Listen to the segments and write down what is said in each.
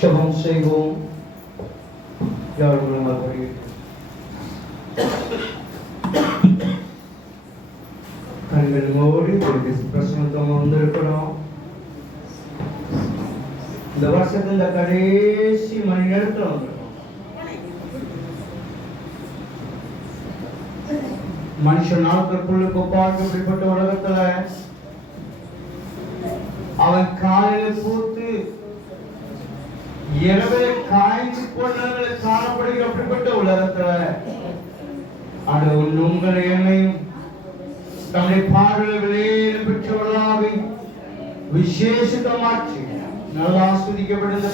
ஜெபம் செய்வோம். யாரும் கண்கள் மூடி பிரசனத்தம் வந்திருக்கிறோம். இந்த வருஷத்துல இந்த கடைசி மணி நேரத்தில் வந்துடும். மனுஷன் நாட்களுக்குள்ளுக்கு பார்க்க இப்படிப்பட்ட உலகத்துல அவன் காலையில பூத்து இரவே காய்ச்சி கொண்டவர்களை காணப்படுகிற அப்படிப்பட்ட உலகத்துல அது உங்களை என்னையும் தம்முடைய பார்வைகளே பெற்றவர்களாக விசேஷமாற்றி நல்லா ஆஸ்வதிக்கப்படுது.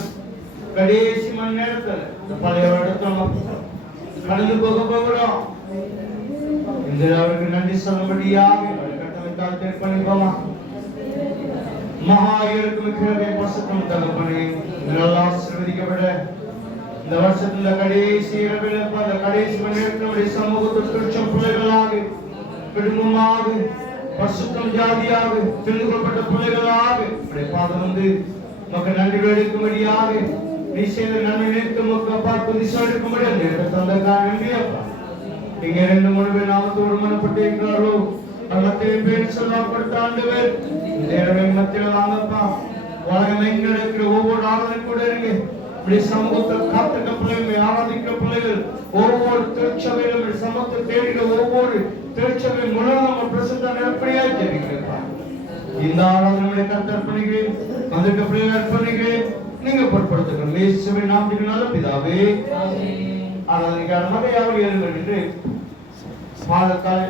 கடைசி மணி நேரத்தில் இந்த பழைய வருடத்தில் கடந்து போக போகிறோம். இந்த அவருக்கு நன்றி சொல்லும்படியாக கட்டமைத்தால் திருப்பணிப்போமா. மகா இருக்கிற பசத்தம் தகப்பனே நல்லா ஆசீர்வதிக்கப்பட இந்த வருஷத்துல கடைசி இரவில் அந்த கடைசி மணி நேரத்தினுடைய சமூகத்தில் திருச்சம் பிள்ளைகளாக குடும்பமாக பசுத்தம் ஜாதியாக தெரிந்து கொள்ளப்பட்ட பிள்ளைகளாக பாதம் வந்து மக்கள் நன்றி எடுக்கும்படியாக நீ செய்த நன்மை நினைத்து மக்கள் பார்த்து திசை எடுக்கும்படி அந்த தந்தக்காக நன்றி அப்பா. இங்க 2-3 பேர் நாமத்தோடு மனப்பட்டு இருக்கிறார்களோ மத்தியில் பேர் சொல்லப்படுத்த ஆண்டவர் இந்த இரவை மத்தியில் வாங்கப்பா. உலகம் எங்க இருக்கிற ஒவ்வொரு ஆராதனை கூட இருங்க. இப்படி சமூகத்தில் காத்துக்க பிள்ளைகள் ஆராதிக்கிற பிள்ளைகள் ஒவ்வொரு திருச்சபையிலும் சமூகத்தை தேடுகிற ஒவ்வொரு திருச்சபை முழுவதும் பிரசித்த நிரப்படியாக தெரிவிக்கிறப்பா. இந்த ஆராதனை கர்த்தர்ப்பணிக்கிறேன், வந்திருக்க பிள்ளைகள் அர்ப்பணிக்கிறேன். நீங்க பொருட்படுத்துகிறோம் இயேசுவின் நாமத்தினால பிதாவே. ஆராதனைக்கான மகையாக ஏறுங்கள் என்று பாடத்தால்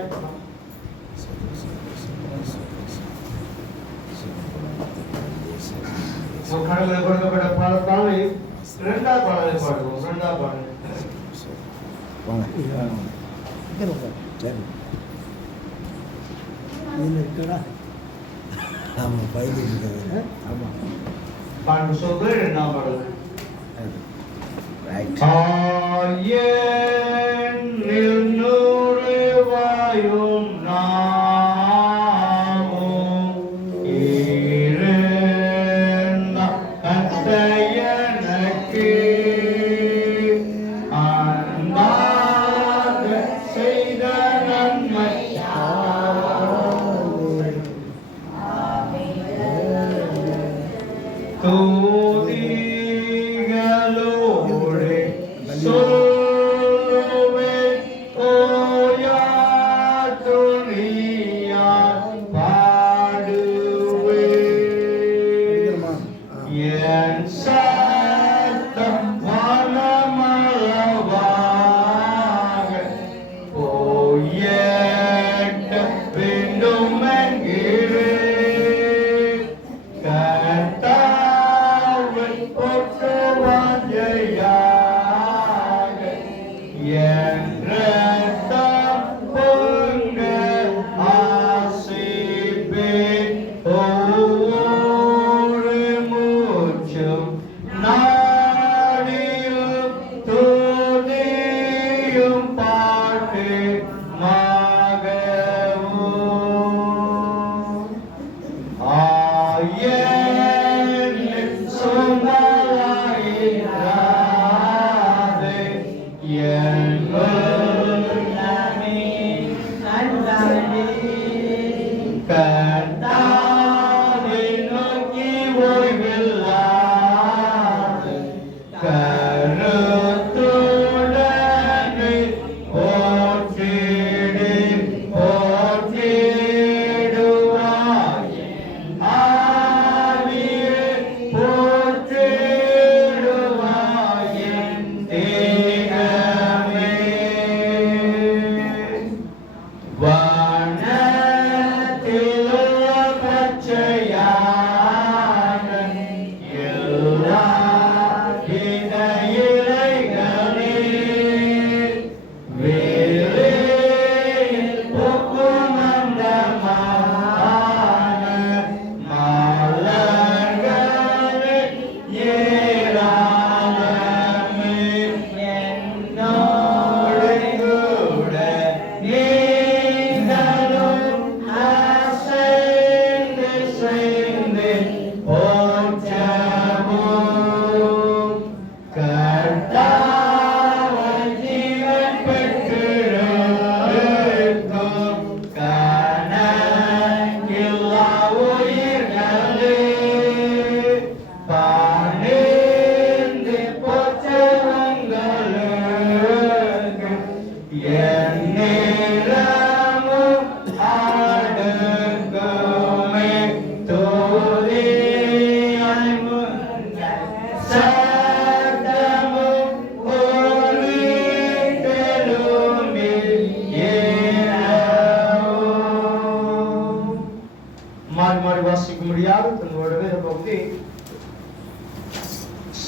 கடவுள் கொடுக்கப்பட்ட பாடத்தால் 2ஆவது பாடலை பாடுவோம். 2ஆவது பாடல் பாடு சொல்ற 2ஆவது பாடல் நுழைவாயும்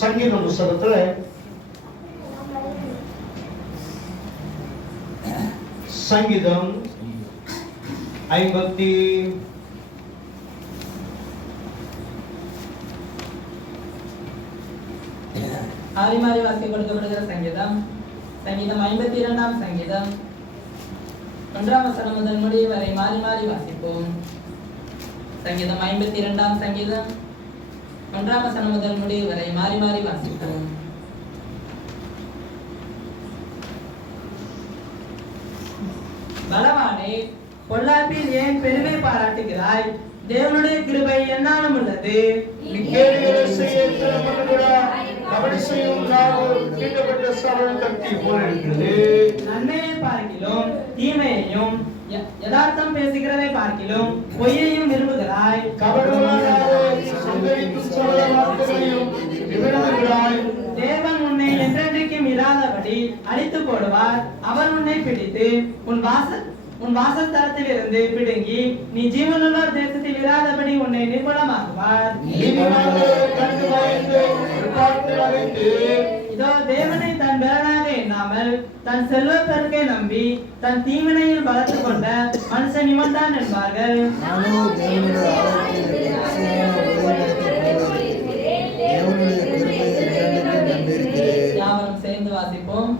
சங்கீதம் புத்தகத்துல சங்கீதம் 50 மாறி மாறி வாசிக்க கொடுக்கப்படுகிற சங்கீதம் 52ஆம் சங்கீதம் 1ஆம் வசனம் முதல் முடிவு வரை மாறி மாறி வாசிப்போம். சங்கீதம் 52ஆம் சங்கீதம் 1ஆம் வசனம் முதல் முடிவு வரை மாறி மாறி வாசிப்போம். பலவானே, பொல்லாப்பில் ஏன் பெருமை பாராட்டுகிறாய்? தேவனுடைய கிருபை என்னாலும் உள்ளது. நன்மையை பார்க்கிலும் தீமையையும் யதார்த்தம் பேசுகிறதை பார்க்கிலும் பொய்யையும் விரும்புகிறாய். தேவன் உன்னை என்றென்றைக்கும் இராதபடி அழித்து போடுவார். அவர் உன்னை பிடித்து உன் வாசஸ்தலத்தில் இருந்து பிடுங்கி நீ ஜீவனுள்ள தேசத்தில் இராதபடி உன்னை நிர்மூலமாக்குவார். இதோ தேவனை தன் பலனாக எண்ணாமல் தன் செல்வ பெருக்கை நம்பி தன் தீவினையில் பலத்து கொண்ட மனுஷன் இவன் தான் என்பார்கள். யாவரும் சேர்ந்து வாசிப்போம்.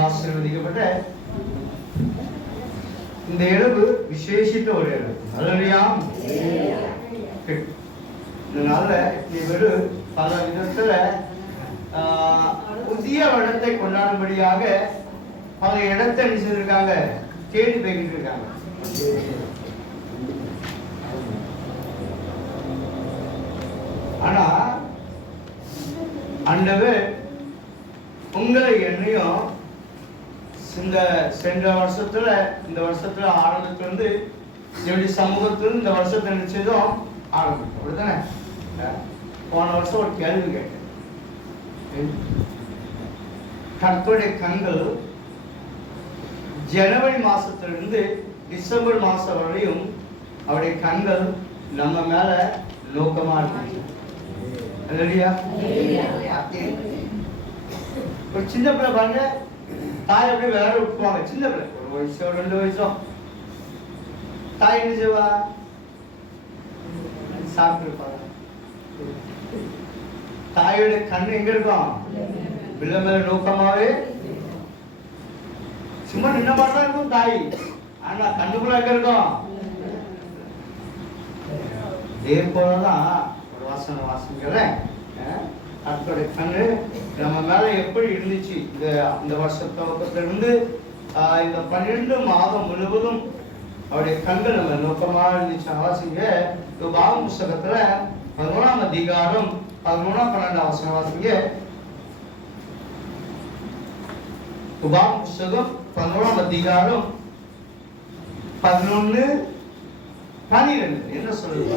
ஆசீர்வதிக்கப்பட்ட இந்த இரவு விசேஷித்த ஒரு இரவு. அல்லேலூயா. இதனால இவர் பல விதத்துல புதிய வருடத்தை கொண்டாடும்படியாக பல இடத்தை செய்திருக்காங்க, தேடி போய்கிட்டு இருக்காங்க. ஆனா ஆண்டவர் உங்களை என்னையும் இந்த சென்ற வருஷத்துல இந்த வருஷத்துல ஆரம்பத்திலிருந்து என்னுடைய சமூகத்திலிருந்து இந்த வருஷத்தை நினைச்சதும் ஆரம்பிக்கும். அப்படித்தானே? போன வருஷம் ஒரு கேள்வி கேட்டேன். கர்த்தருடைய கண்கள் ஜனவரி மாசத்திலிருந்து டிசம்பர் மாசம் வரையும் அவருடைய கண்கள் நம்ம மேல நோக்கமா இருக்கு. ஒரு சின்ன பிள்ளை பாருங்க, தாய் அப்படியே விளையாட விட்டுருவாங்க. சின்ன பிள்ளை, 1 வயசோ 2 வயசோ, தாய் என்ன செய்வா? சாப்பிட்டு இருப்பாங்க. தாயோட கண்ணு எங்க இருக்கும்? பிள்ளை மேல நோக்கமாவே சும்மா நின்ன மாதிரிதான் இருக்கும் தாய். ஆனா கண்ணுக்குள்ள எங்க இருக்கும்? இதே போலதான் ஒரு வாசனைக்கிறேன். கர்த்தருடைய கண்ணு நம்ம மேல எப்படி இருந்துச்சு இந்த வருஷத்திலிருந்து இந்த 12 மாதம் முழுவதும் அவருடைய கண்கள் நம்ம நோக்கமா இருந்துச்சு. வாசிங்க உபாகம புத்தகத்துல 11ஆம் அதிகாரம் 11-12 வசனம் வாசிங்க. உபாகம புத்தகம் 11ஆம் அதிகாரம் 11-12 என்ன சொல்லுங்க?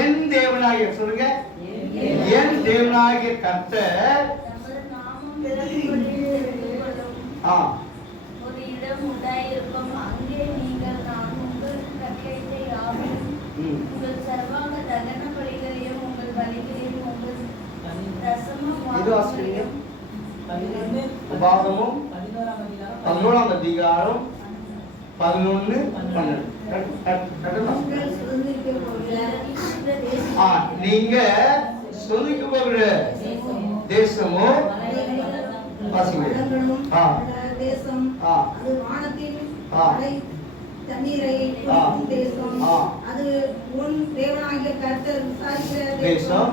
என் தேவனாகிய சொல்லுங்க, என் தேவனாகிய கர்த்தர் ஒரு இடம் உண்டாயிருக்கும். அங்கே நீங்கள் நான் உங்களுக்கு கட்டளையிட்ட யாவையும் உங்கள் சர்வாங்க தகன பலிகளையும் உங்கள் பலிகளையும் உங்கள் தசமபாகங்களையும் உபாகமம் 11ஆம் அதிகாரம் 11-12 நீங்க சொல்லிக்க போகிற தேசமும் அது வானத்தின் அலை தண்ணீரை குடிக்கும் தேசம். அது உன் தேவனாகிய கர்த்தர் விசாரிக்கிற தேசம்.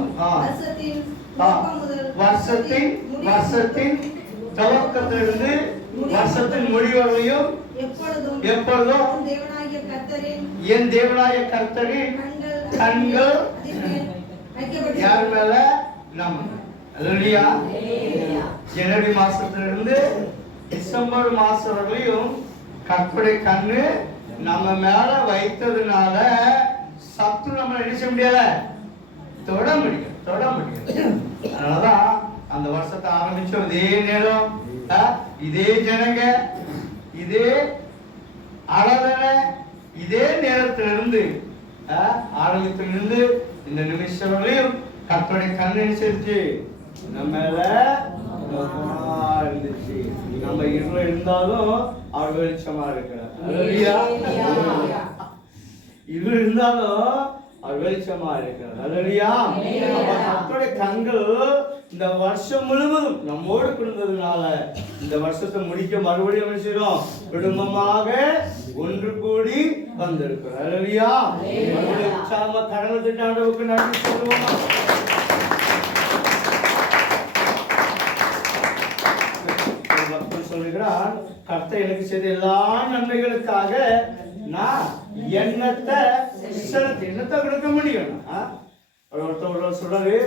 வருஷத்தின் துவக்கத்திலிருந்து வருஷத்தின் முடிவரையும் எப்பொழுதும் என் தேவனாகிய கர்த்தரின் கண்கள் யார் மேல? நம்ம. அல்லேலூயா. ஜனவரி மாசத்திலிருந்து டிசம்பர் மாசம் வரையும் கர்த்தருடைய கண்ணு நம்ம மேல வைத்ததுனால சத்து நம்ம என்ன செய்ய முடியல, தொட முடியும். அதனாலதான் அந்த வருஷத்தை ஆரம்பிச்சோம். இதே நேரம், இதே ஜனங்க, இதே ஆராதனை, இதே நேரத்திலிருந்து ஆரம்பத்திலிருந்து இந்த நிமிஷம் வரையும் கர்த்தருடைய கண்ணு அனுசரிச்சு நம்ம மேல இருந்துச்சு. நம்ம இருள் இருந்தாலும் அவர் வெளிச்சமா இருக்கிறார். இருள் இருந்தாலும் அவர் வெளிச்சமா இருக்கிறார். அல்லேலூயா. கர்த்தருடைய கண்கள் இந்த வருஷம் முழுவதும் நம்மோடு இருந்ததுனால இந்த வருஷத்தை முடிக்க மறுபடியும் என்ன செய்றோம்? குடும்பமாக ஒன்று கூடி வந்திருக்கிறோம். அல்லேலூயா. மறுபடியும் உற்சாகமா கடவுள் திட்டாண்டவுக்கு நன்றி சொல்லுவோம். சொல்லுகிறான், கர்த்தர் எனக்கு செய்த எல்லா நன்மைகளுக்காக நான் எண்ணத்தை கொடுக்க முடியும். ஒருத்தர் சொல்றாரு,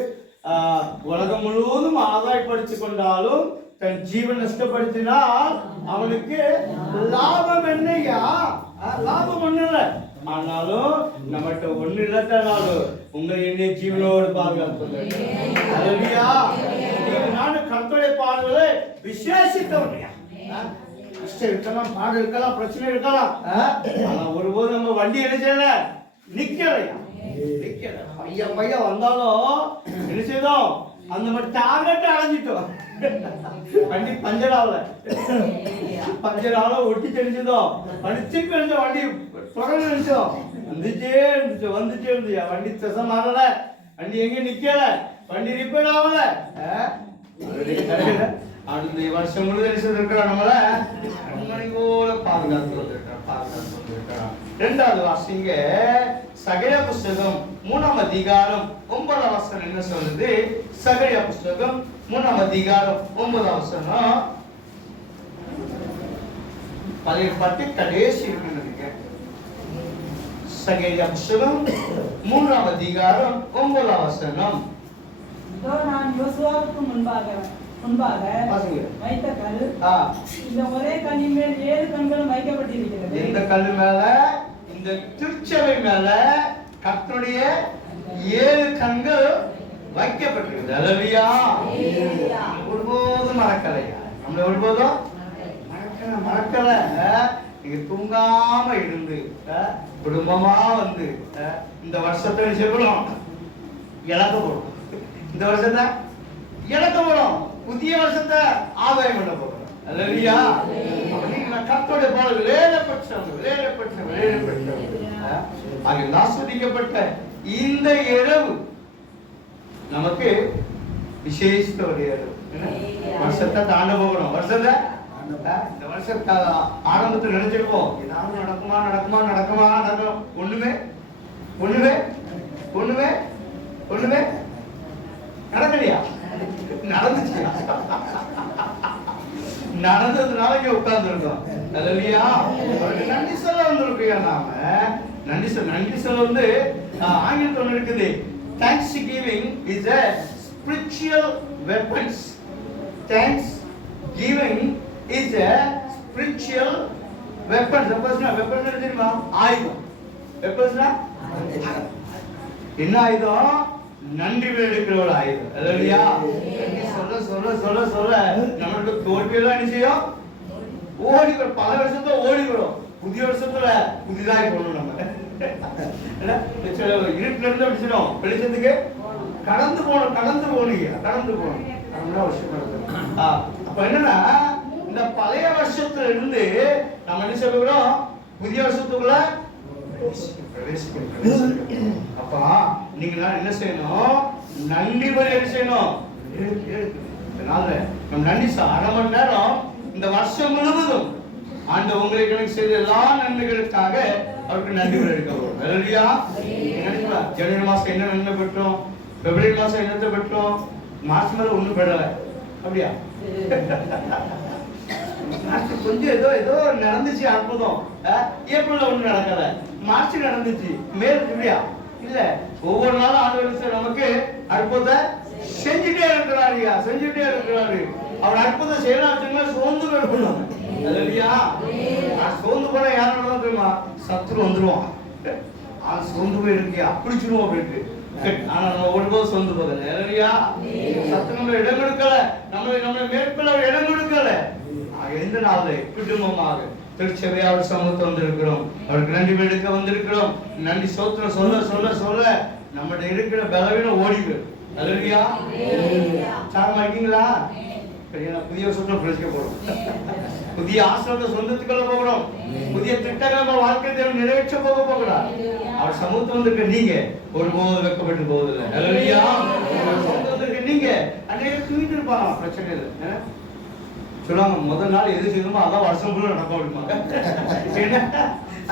உலகம் முழுவதும் ஆதாயப்படுத்திக் கொண்டாலும் தன் ஜீவன் நஷ்டப்படுத்தினால் அவனுக்கு லாபம் என்னையா? லாபம் ஒண்ணு இல்லை. ஆனாலும் நம்மகிட்ட ஒண்ணு இல்லாட்டாலும் உங்களை என்னை ஜீவனோடு பாதுகாப்பு. நானும் கர்த்தருடைய பாடல்களை விசேஷித்தவனையா. கஷ்டம் இருக்கலாம், பாடு இருக்கலாம், பிரச்சனை இருக்கலாம். ஆனா ஒருபோது நம்ம வண்டி என்ன செய்யல, நிக்கலையா. பையா வந்தாலும் என்ன செய்தோம்? அந்த மாதிரி டார்கெட் அடைஞ்சிட்டோம். வண்டி பஞ்சர் ஆகல ஒட்டி தெரிஞ்சதோம். வண்டி வண்டி தொடர்ந்து நினைச்சோம். வந்துட்டே இருந்துச்சு. வண்டி திசம் ஆகல, வண்டி எங்க நிக்கல, வண்டி ரிப்பேர் ஆகல. அடுத்த வருஷம் முழுவதும் இருக்கிற நம்மள கண்மணி போல பாதுகாத்து வந்திருக்கிறார். இரண்டாவது வாசிங்க சகரியா புஸ்தகம் 3ஆம் அதிகாரம் 9ஆம் வசனம் என்ன சொல்லுது? சகரியா புஸ்தகம் 3ஆம் அதிகாரம் 9ஆம் வசனம். பழைய பாட்டு கடைசி இருக்கு. சகரியா புஸ்தகம் 3ஆம் அதிகாரம் 9ஆம் வசனம். நான் யோசுவாவுக்கு முன்பாக வைத்த கல், இந்த ஒரே கல்லின் மேல் 7 கண்களும் வைக்கப்பட்டிருக்கிறது. இந்த கல் மேல, இந்த திருச்சபை மேல கர்த்தருடைய 7 கண்கள் வைக்கப்பட்டிருக்கிறது. அல்லேலூயா. ஒருபோதும் மறக்கலையா? நம்மள ஒருபோதும் மறக்கல. நீங்க தூங்காம இருந்து குடும்பமா வந்து இந்த வருஷத்தை செய்யணும், இழக்க போறோம். இந்த வருஷத்தை இழக்க போறோம், புதிய வருஷத்தை ஆதாயம் பண்ண போறோம். அல்லேலூயா. கர்த்தருடைய பாடல் விலையேறப்பட்டவங்க ஆசீர்வதிக்கப்பட்ட இந்த இரவு நமக்கு விசேஷித்த ஒரு இரவு. வருஷத்தை தாண்ட போகிறோம். வருஷத்தை இந்த வருஷத்தை ஆரம்பத்தில் நினைச்சிருப்போம், ஏதாவது நடக்குமா. ஒண்ணுமே நடக்கலையா? நடந்துச்சு. நடந்ததுனால இங்க உட்கார்ந்து இருக்கோம். அல்லேலூயா. நன்றி சொல்ல வந்திருக்கோம். நாம நன்றி சொல்ல வந்து ஆங்கிலத்தில் ஒன்று இருக்குது. Thanksgiving is a spiritual weapons. Thanksgiving is a spiritual weapons. Weapons என்ன தெரியுமா? ஆயுதம். வெப்பன்ஸ்னா என்ன ஆயுதம்? நன்றி எடுக்கிற ஒரு ஆயுதம். அல்லேலூயா. சொல்ல நம்மளுக்கு தோல்வியெல்லாம் என்ன செய்யும்? ஓடி வரும். பல வருஷத்துல ஓடி வரும். புதிய வருஷத்துல புதிதாக போகணும். நம்ம இருட்டுல இருந்து அடிச்சிடும் வெளிச்சத்துக்கு கடந்து போகணும். அப்ப என்னன்னா, இந்த பழைய வருஷத்துல இருந்து நம்ம என்ன சொல்லுகிறோம்? புதிய வருஷத்துக்குள்ள அப்பா நீங்க என்ன செய்யணும்? நன்றி பலி என்ன செய்யணும்? நன்றி 1/2 மணி நேரம் இந்த வருஷம் முழுவதும் ஆண்டவர் உங்களுக்கு எனக்கு செய்த எல்லா நன்மைகளுக்காக அவருக்கு நன்றி எடுக்க போறோம். ஹல்லேலூயா. நினைக்கலாம் ஜனவரி மாசம் என்ன நன்மை பெற்றோம், பிப்ரவரி மாசம் என்னத்தை பெற்றோம், மார்ச் மேல ஒண்ணும் பெறல. அப்படியா? கொஞ்சம் ஏதோ நடந்துச்சு அற்புதம். ஏப்ரல்ல ஒண்ணு நடக்கல, மார்ச் நடந்துச்சு, மே இப்படியா இல்ல. ஒவ்வொரு நாளும் ஆண்டவர் நமக்கு அற்புதத்தை செஞ்சுட்டே இருக்கிறாரு. அவர் அற்புதம் செய்யலாம் சோர்ந்து போயிருக்கணும். இல்லையா? சோர்ந்து போனா யாரோட தெரியுமா? சத்துரு வந்துருவான். சோர்ந்து போயிருக்கியா பிடிச்சிருவோம் அப்படின்ட்டு. ஆனா நம்ம ஒருபோது சொந்து போதல. இல்லையா? சத்து நம்மள இடம் கொடுக்கல, நம்மளை மேற்கொள்ள இடம் கொடுக்கல. எந்த நாள் குடும்பமாக திருச்சபையா அவர் சமூகத்தை வந்திருக்கிறோம். அவருக்கு நன்றி எடுக்க வந்திருக்கிறோம். நன்றி சோத்திரம் சொல்ல சொல்ல சொல்ல நம்மகிட்ட இருக்கிற பலவீனம் ஓடிவு. அல்லேலூயா. சாரமா இருக்கீங்களா? புதிய வருஷத்துல பிரச்சனை போறோம், புதிய ஆசிரமத்தை சொந்தத்துக்குள்ள போகிறோம், புதிய திட்டங்களை நம்ம வாழ்க்கை தேவை நிறைவேற்ற போகிறோம். அவர் சமூகத்தை வந்திருக்க நீங்க ஒருபோது வெக்கப்பட்டு போவதில்லை. அல்லேலூயா. சமூகத்தை வந்திருக்க நீங்க அன்றைய தூங்கிட்டு இருப்பாங்க, பிரச்சனை இல்லை. சொல்லுவாங்க முதல் நாள் எது செய்யணுமோ அதான் வருஷம் ஃபுல்லா நடக்கும் அப்படிமா.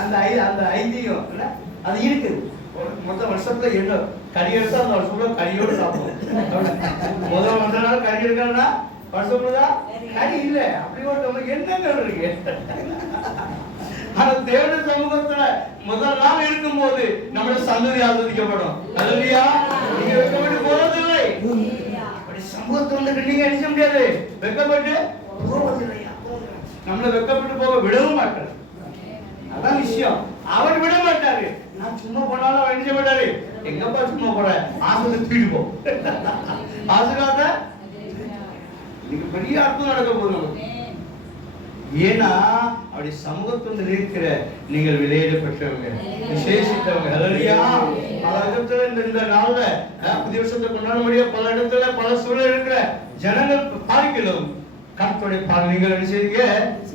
அந்த ஐதீகம் அது இருக்குது. மொத்த வருஷத்துல என்ன கறி எடுத்தா அந்த வருஷம் ஃபுல்லா கறியோடு சாப்பிடுவோம். முதல் நாள் கறி எடுக்கணும்னா வருஷம் ஃபுல்லா கறி இல்லை. அப்படி ஒரு எண்ணங்கள் இருக்கு. ஆனா தேவனுடைய சமூகத்துல முதல் நாள் இருக்கும் போது நம்முடைய சந்ததி ஆஸ்வதிக்கப்படும். அல்லேலூயா. நீங்க வெக்கப்பட்டு போவதில்லை. அப்படி சமூகத்தை வந்து நீங்க நினைச்ச முடியாது. வெக்கப்பட்டு நம்மளை வெக்கப்பட்டு போக விடவும் மாட்டாரு. அதான் விஷயம். அவர் விட மாட்டாரு. நான் சும்மா போனாலும் அவர் நினைச்ச மாட்டாரு. எங்கப்பா சும்மா போற, ஆசிரியர் தூக்கிட்டு போ. ஆசீர்வாத இன்னைக்கு பெரிய அர்த்தம் நடக்க போகுது. ஏன்னா அப்படி சமூகத்தில் இருக்கிற நீங்கள் விலையிடப்பட்டவங்க, விசேஷித்தவங்க. ஹல்லேலூயா. பல இடத்துல இந்த நாள்ல புதிய வருஷத்தை கொண்டாட முடியாது. பல இடத்துல பல சூழல் இருக்கிற ஜனங்கள் பாதிக்கலாம். கர்த்தருடைய பால் நீங்கள் என்ன செய்யுங்க?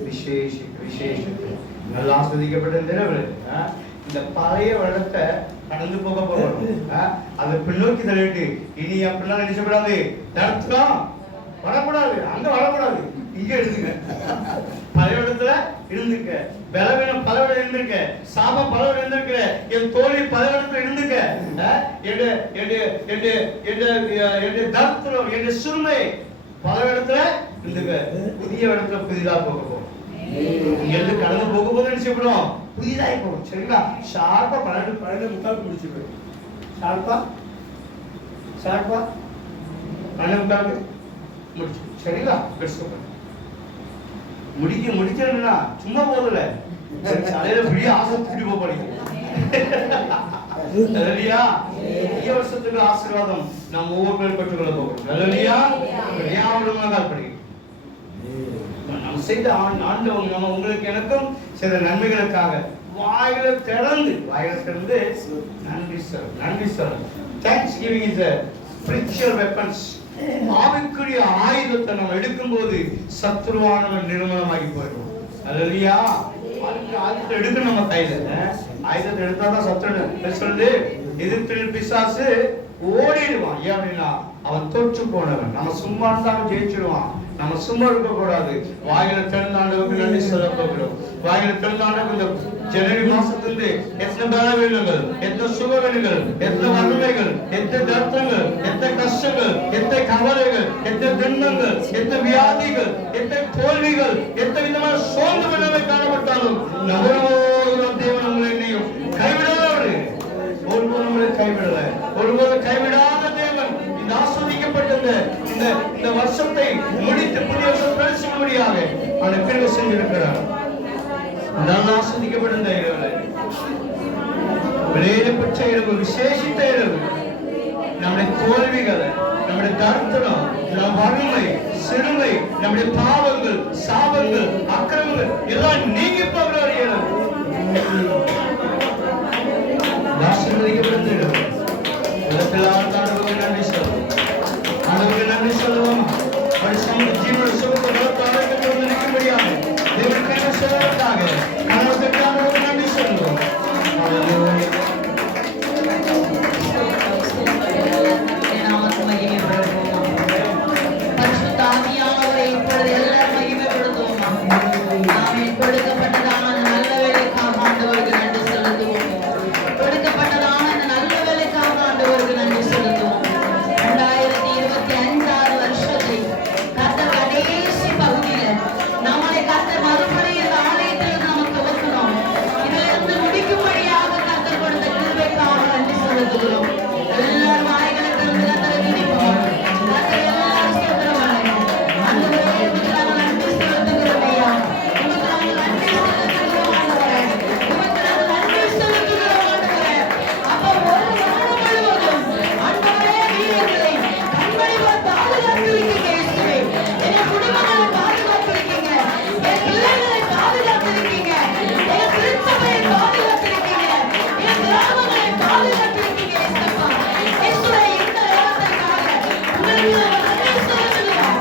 விசேஷித்து நல்லா ஆஸ்வதிக்கப்பட்ட இந்த பழைய வருடத்தை கடந்து போக போறோம். அதை பின்னோக்கி தள்ளிட்டு இனி அப்படிலாம் நினைச்சப்படாது. தடுத்துலாம் வரக்கூடாது, அங்க வரக்கூடாது, இங்க இருந்துங்க. பழைய இடத்துல இருந்துக்க, பலவீனம் பலவீனம் இருந்திருக்க, சாபம் பலவீனம் இருந்திருக்க, என் தோல்வி பல இடத்துல இருந்துக்க, என் தர்த்தம் என் சுருமை பல இடத்துல இருந்துக்க. புதிய இடத்துல புதிதா போக போகும். இங்கிருந்து கடந்து போகும்போது நினைச்சப்படும் புதிதாய் போகும். சரிங்களா? ஷார்ப்பா 12:12 முடிச்சுக்கணும். ஷார்ப்பா 12:12 முடிச்சு. சரிங்களா? முடிச்சா சும்மா போதில்ல, தலையில பெரிய ஆசை தூக்கிட்டு போக போறீங்க. அல்லேலூயா. புதிய வருஷத்துக்கு ஆசீர்வாதம் நாம் ஒவ்வொரு பேர் பெற்றுக்கொள்ள போகிறோம். அல்லேலூயா. நம்ம செய்த ஆண்டவங்க நம்ம உங்களுக்கு எனக்கும் செய்த நன்மைகளுக்காக வாயில திறந்து நன்றி sir. Thanks giving is a spiritual weapons. ஆவிக்குரிய ஆயுதத்தை நம்ம எடுக்கும்போது சத்துருவானவன் நிர்மூலமாகி போயிடும். அல்லேலூயா. ஆயுதத்தை எடுக்க நம்ம கையில ஆயுதத்தை எடுத்தாதான் சத்துரு சொல்லுது. எதிர்த்து பிசாசு ஓடிடுவான். ஏன் அப்படின்னா அவன் தோற்று போனவன். நம்ம சும்மா இருந்தாலும் ஜெயிச்சிடுவான். நம்ம சும்மா இருக்க கூடாது. வாயில திறந்தாண்டவுக்கு நன்றி சொல்ல போகிறோம். வாயில திறந்தாண்டவுக்கு இந்த ஜனவரி மாசத்திலிருந்து எத்தனை பலவீனங்கள், எத்தனை சுகவீனங்கள், எத்தனை வறுமைகள், எத்தனை தர்த்தங்கள், எத்தனை கஷ்டங்கள், எத்தனை கவலைகள், எத்தனை துன்பங்கள், எத்தனை வியாதிகள், எத்தனை தோல்விகள், எத்தனை விதமான சோர்ந்து விடவை காணப்பட்டாலும் நம்மளோட தேவன் உங்களை என்னையும் கைவிடாதவரு. ஒருபோது நம்மளை கைவிடல. ஒருபோது கைவிடாத தேவன் இந்த ஆஸ்வதிக்கப்பட்ட இந்த வருஷத்தை முடித்து புதிய வருஷம் பிரவேசிக்கும்படியாக அவர் கிருபை செஞ்சிருக்கிறார். நல்ல ஆஸ்வதிக்கப்பட்ட இரவு, விலையிடப்பட்ட இரவு, விசேஷித்த இரவு. நம்முடைய தோல்விகளை, நம்முடைய தரித்திரம், நம் வறுமை, சிறுமை, நம்முடைய பாவங்கள், சாபங்கள், அக்கிரமங்கள் எல்லாம் நீங்கி போகிற ஒரு இரவு. ஆசீர்வதிக்கப்பட்ட இரவு. நன்றி சொல்லுவோம். ஆண்டவருக்கு நன்றி சொல்லுவோம். ஜீவன சுகத்தை வளர்த்து நிற்கும்படியாக தேவனுக்கு சொல்வதற்காக நன்றி சொல்லுவோம். பரிசுத்த ஆவியானவரை இப்பொழுது எல்லாரும் மகிமைப்படுத்துவோம். கொடுக்க பாதுகாத்திருக்கீங்க ஏசப்பா. இயேசுவே, இந்த நேரத்திற்காக உங்களுக்கு நன்றி செலுத்துகிறோம்.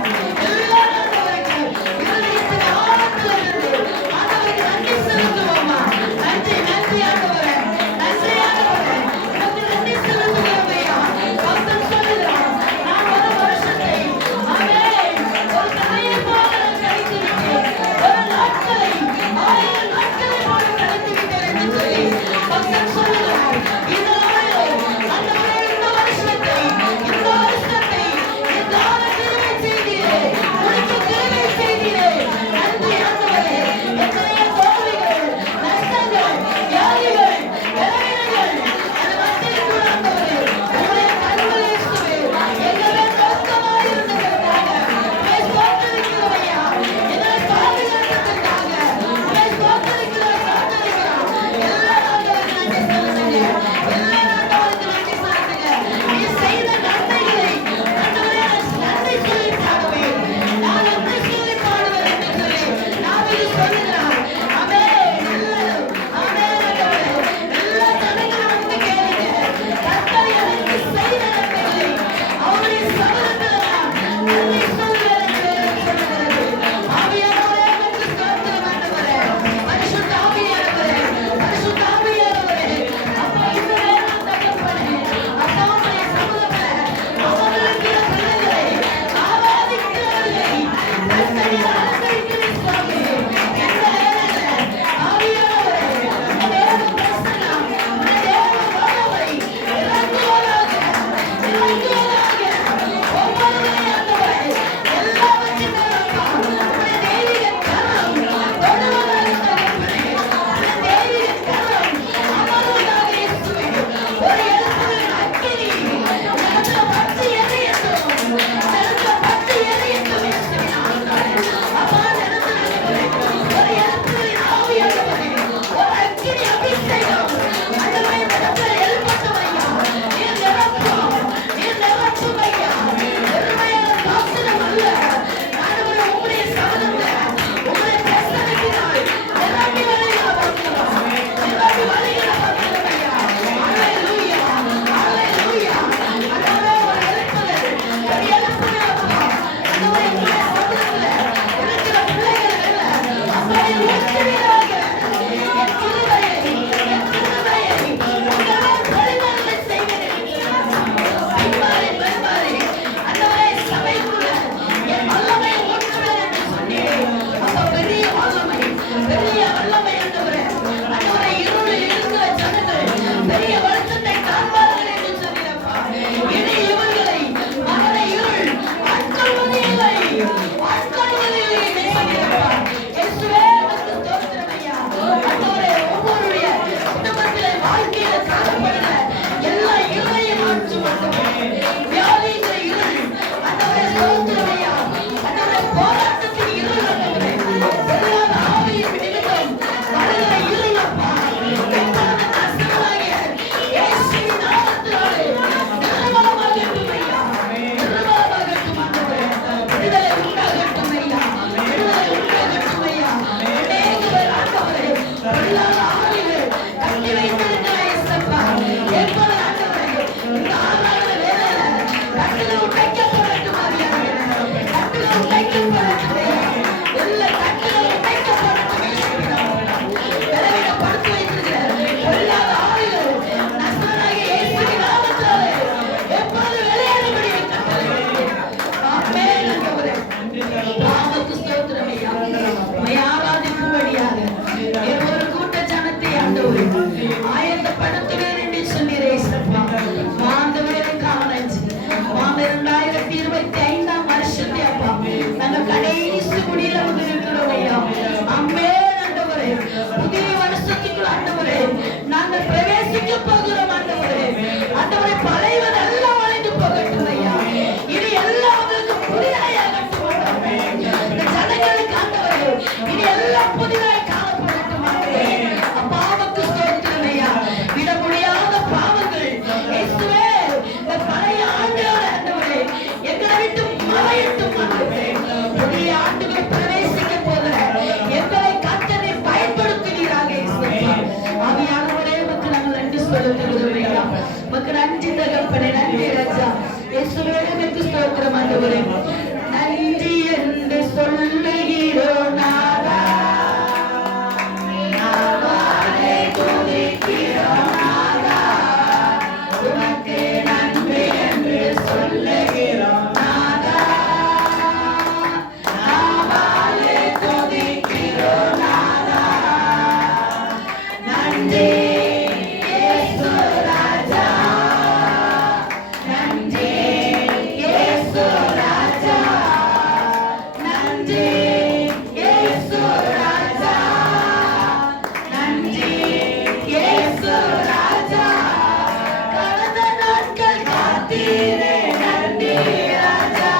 எல்லா நாட்களுக்கும் இருதயத்தின் ஆழத்திலிருந்து ஆண்டவருக்கு நன்றி செலுத்துவோமா? நன்றி, நன்றி ஆண்டவரே, நன்றி ஆண்டவரே, உமக்கு நன்றி செலுத்துகிறோம் ஐயா. பக்தன் சொல்லுகிறான், நான் ஒரு வருஷத்தை ஆமென் ஒரு தாயை போல நான் கழித்து விட்டேன். ஒரு நாட்களை 1000 நாட்களை போல கழித்து விட்டேன் என்று சொல்லி பக்தன் சொல்லுகிறான். இந்த நாளை உமக்கு நன்றி தகப்பனே, நன்றி ராஜா. இயேசுவே உமக்கு ஸ்தோத்திரம் ஆண்டவரே. நன்றி என்று சொல்லுகிறோம் நாதா, நாவாலே துதிக்கிறோம் நாதா, உமக்கு நன்றி என்று சொல்லுகிறோம் நாதா, நாவாலே துதிக்கிறோம் நாதா. நன்றி இயேசு ராஜா, நன்றி இயேசு ராஜா, நன்றி இயேசு ராஜா, நன்றி இயேசு ராஜா. கடந்த நாட்கள் காத்தீரே நன்றி ராஜா,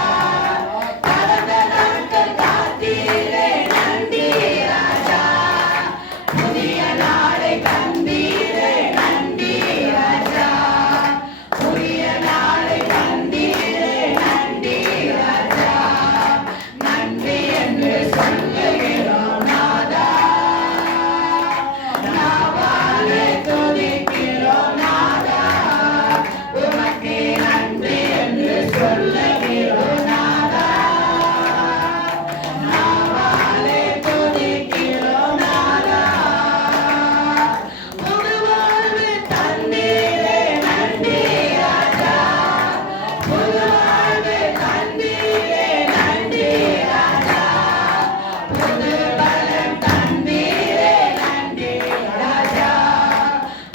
கடந்த நாட்கள் காத்தீரே நன்றி ராஜா, புதிய நாளை தந்தீரே நன்றி ராஜா, புதிய நாளை தந்தீரே நன்றி ராஜா. நன்றி என்று சொல்லுகிறோம் நாதா, நாவாலே துதிக்கிறோம் நாதா, உமக்கு நன்றி என்று சொல்லுகிறோம் நாதா, நாவாலே துதிக்கிறோம் நாதா. புது வாழ்வு தந்தீரே நன்றி ராஜா, புது வாழ்வு தந்தீரே நன்றி ராஜா, புது பலம் தந்தீரே நன்றி ராஜா,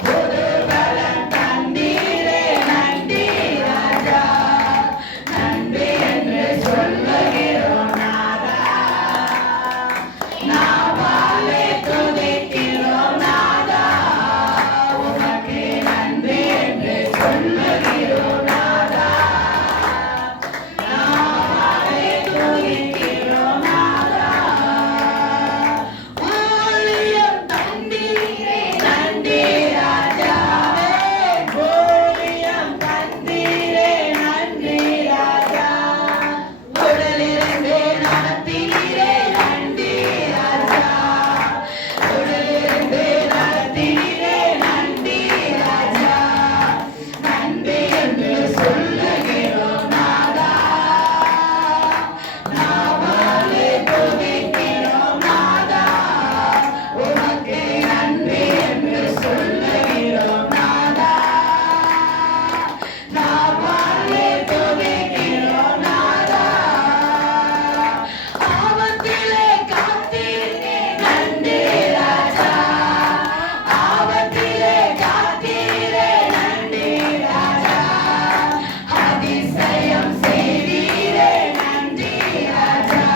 புது பலம் தந்தீரே நன்றி ராஜா. நன்றி என்று சொல்லுகிறோம் நாதா, நாவாலே துதிக்கிறோம் நாதா, உமக்கு நன்றி என்று சொல்லுகிறோம் நாதா, நாவாலே துதிக்கிறோம் நாதா. ஊழியம் தந்தீரே நன்றி ராஜா, ஊழியம் தந்தீரே நன்றி ராஜா, உடலிருந்து நடத்தினீரே நன்றி ராஜா, உடலிருந்து நடத்தினீரே நன்றி ராஜா. நன்றி என்று சொல்லுகிறோம் நாதா, நாவாலே துதிக்கிறோம் நாதா, உமக்கு நன்றி என்று சொல்லுகிறோம் நாதா, நாவாலே துதிக்கிறோம் நாதா. ஆபத்திலே காத்தீரே நன்றி ராஜா, ஆபத்திலே காத்தீரே நன்றி ராஜா, அதிசயம் செய்தீரே நன்றி ராஜா,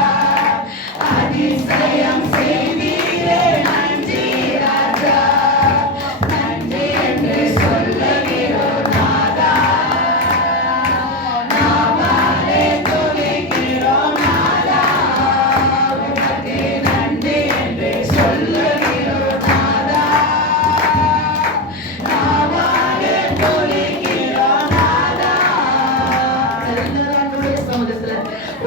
அதிசயம் செய்தீரே நன்றி ராஜா. நன்றி என்று சொல்லுகிறோம் நாதா, நாவாலே துதிக்கிறோம் நாதா, உமக்கு நன்றி என்று சொல்லுகிறோம் நாதா, நாவாலே துதிக்கிறோம் நாதா. எல்லாருடைய சமூகத்துல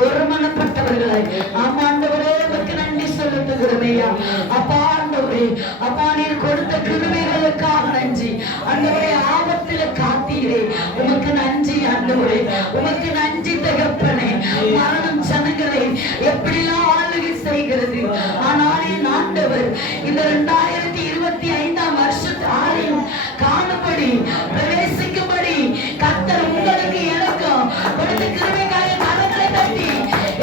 ஒருமனப்பட்டவர்களாய் ஆமாண்டவரே உமக்கு நன்றி செலுத்துகிறோம் ஐயா. அப்பா ஆண்டவரே, அப்பா நீர் கொடுத்த கிருபைகளுக்காக நன்றி ஆண்டவரே. ஆபத்தில காத்தீரே உமக்கு நன்றி ஆண்டவரே, உமக்கு நன்றி தகப்பனே. மரணம் ஜனங்களை எப்படிலாம் ஆளுகை செய்கிறது, ஆனால் என் ஆண்டவர் இந்த 2025ஆம் வருஷத்து ஆலயம் காணும்படி பிரவேசிக்கும்படி கர்த்தர் உங்களுக்கு எனக்கும் கொடுத்த கிருபைக்காக கரங்களை தட்டி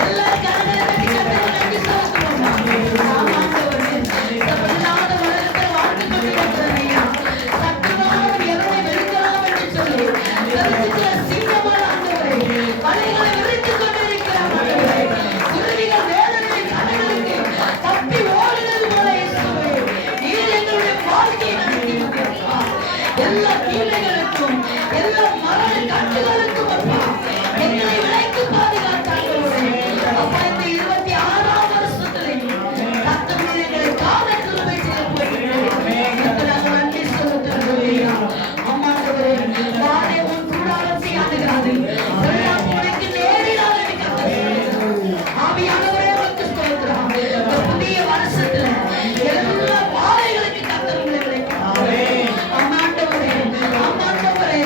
எல்லாரும் கரங்களை தட்டி கர்த்தருக்கு நன்றி செலுத்துவோம். ஆமாண்டவரே, இல்லாத உலகத்தை வாழ்ந்து கொண்டிருக்கிறோம் ஐயா. சத்துருவானவன் எவனை வெறுக்கலாம் என்று சொல்லி தெரிவிக்கிற சிங்கமான ஆண்டவரே, வலைகளை விரித்துக் கொண்டிருக்கிறார் ஆண்டவரே. குருவிகள் வேதனையின் கரைகளுக்கு தப்பி ஓடினது போல இயேசுவே, நீர் எங்களுடைய வாழ்க்கையை நடத்தினீரப்பா. எல்லா தீமைகளுக்கும் எல்லா மரண கட்டுகளுக்கும் அப்பா எங்களை விலைக்கு பாதுகாத்தாங்களே அப்பா. இந்த 26ஆம் வருஷத்திலையும் கர்த்தர் நீர் எங்களை காண கிருபை செய்ய போகிறீர்கள். நாங்கள் நன்றி செலுத்துகிறோம் ஐயா. ஆமாண்டவரே, வானே உன் கூடாரத்தை ஆளுகிறது, எல்லாம் உனக்கு நேரிடாத கர்த்தர் சொல்லுகிறார். ஆவியானவரே உனக்கு ஸ்தோத்திரம். இந்த புதிய வருஷத்துல எல்லா பாதைகளுக்கு கர்த்தர் உங்களை விளைவிப்பார். ஆமாண்டவரே, ஆமாண்டவரே,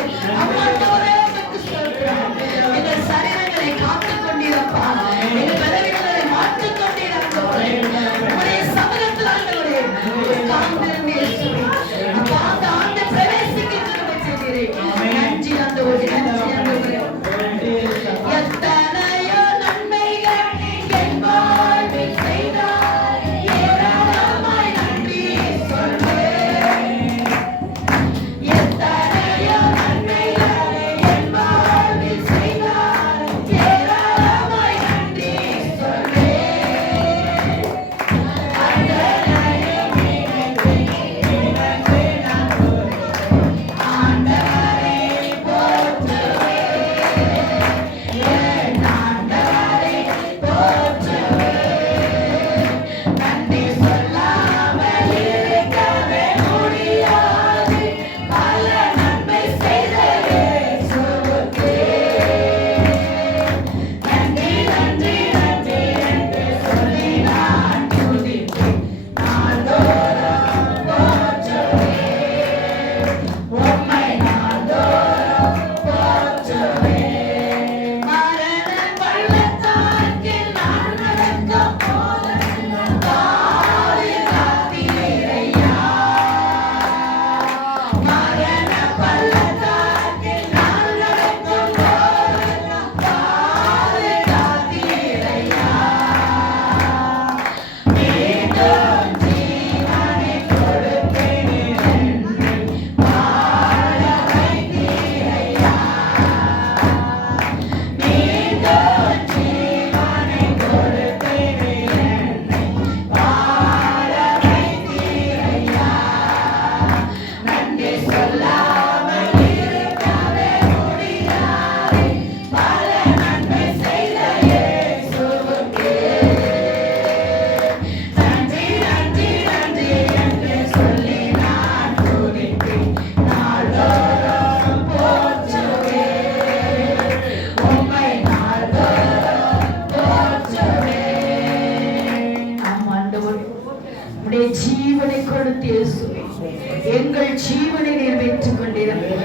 எங்கள் ஜீவனை நீர் வைத்துக் கொண்டிருப்பா.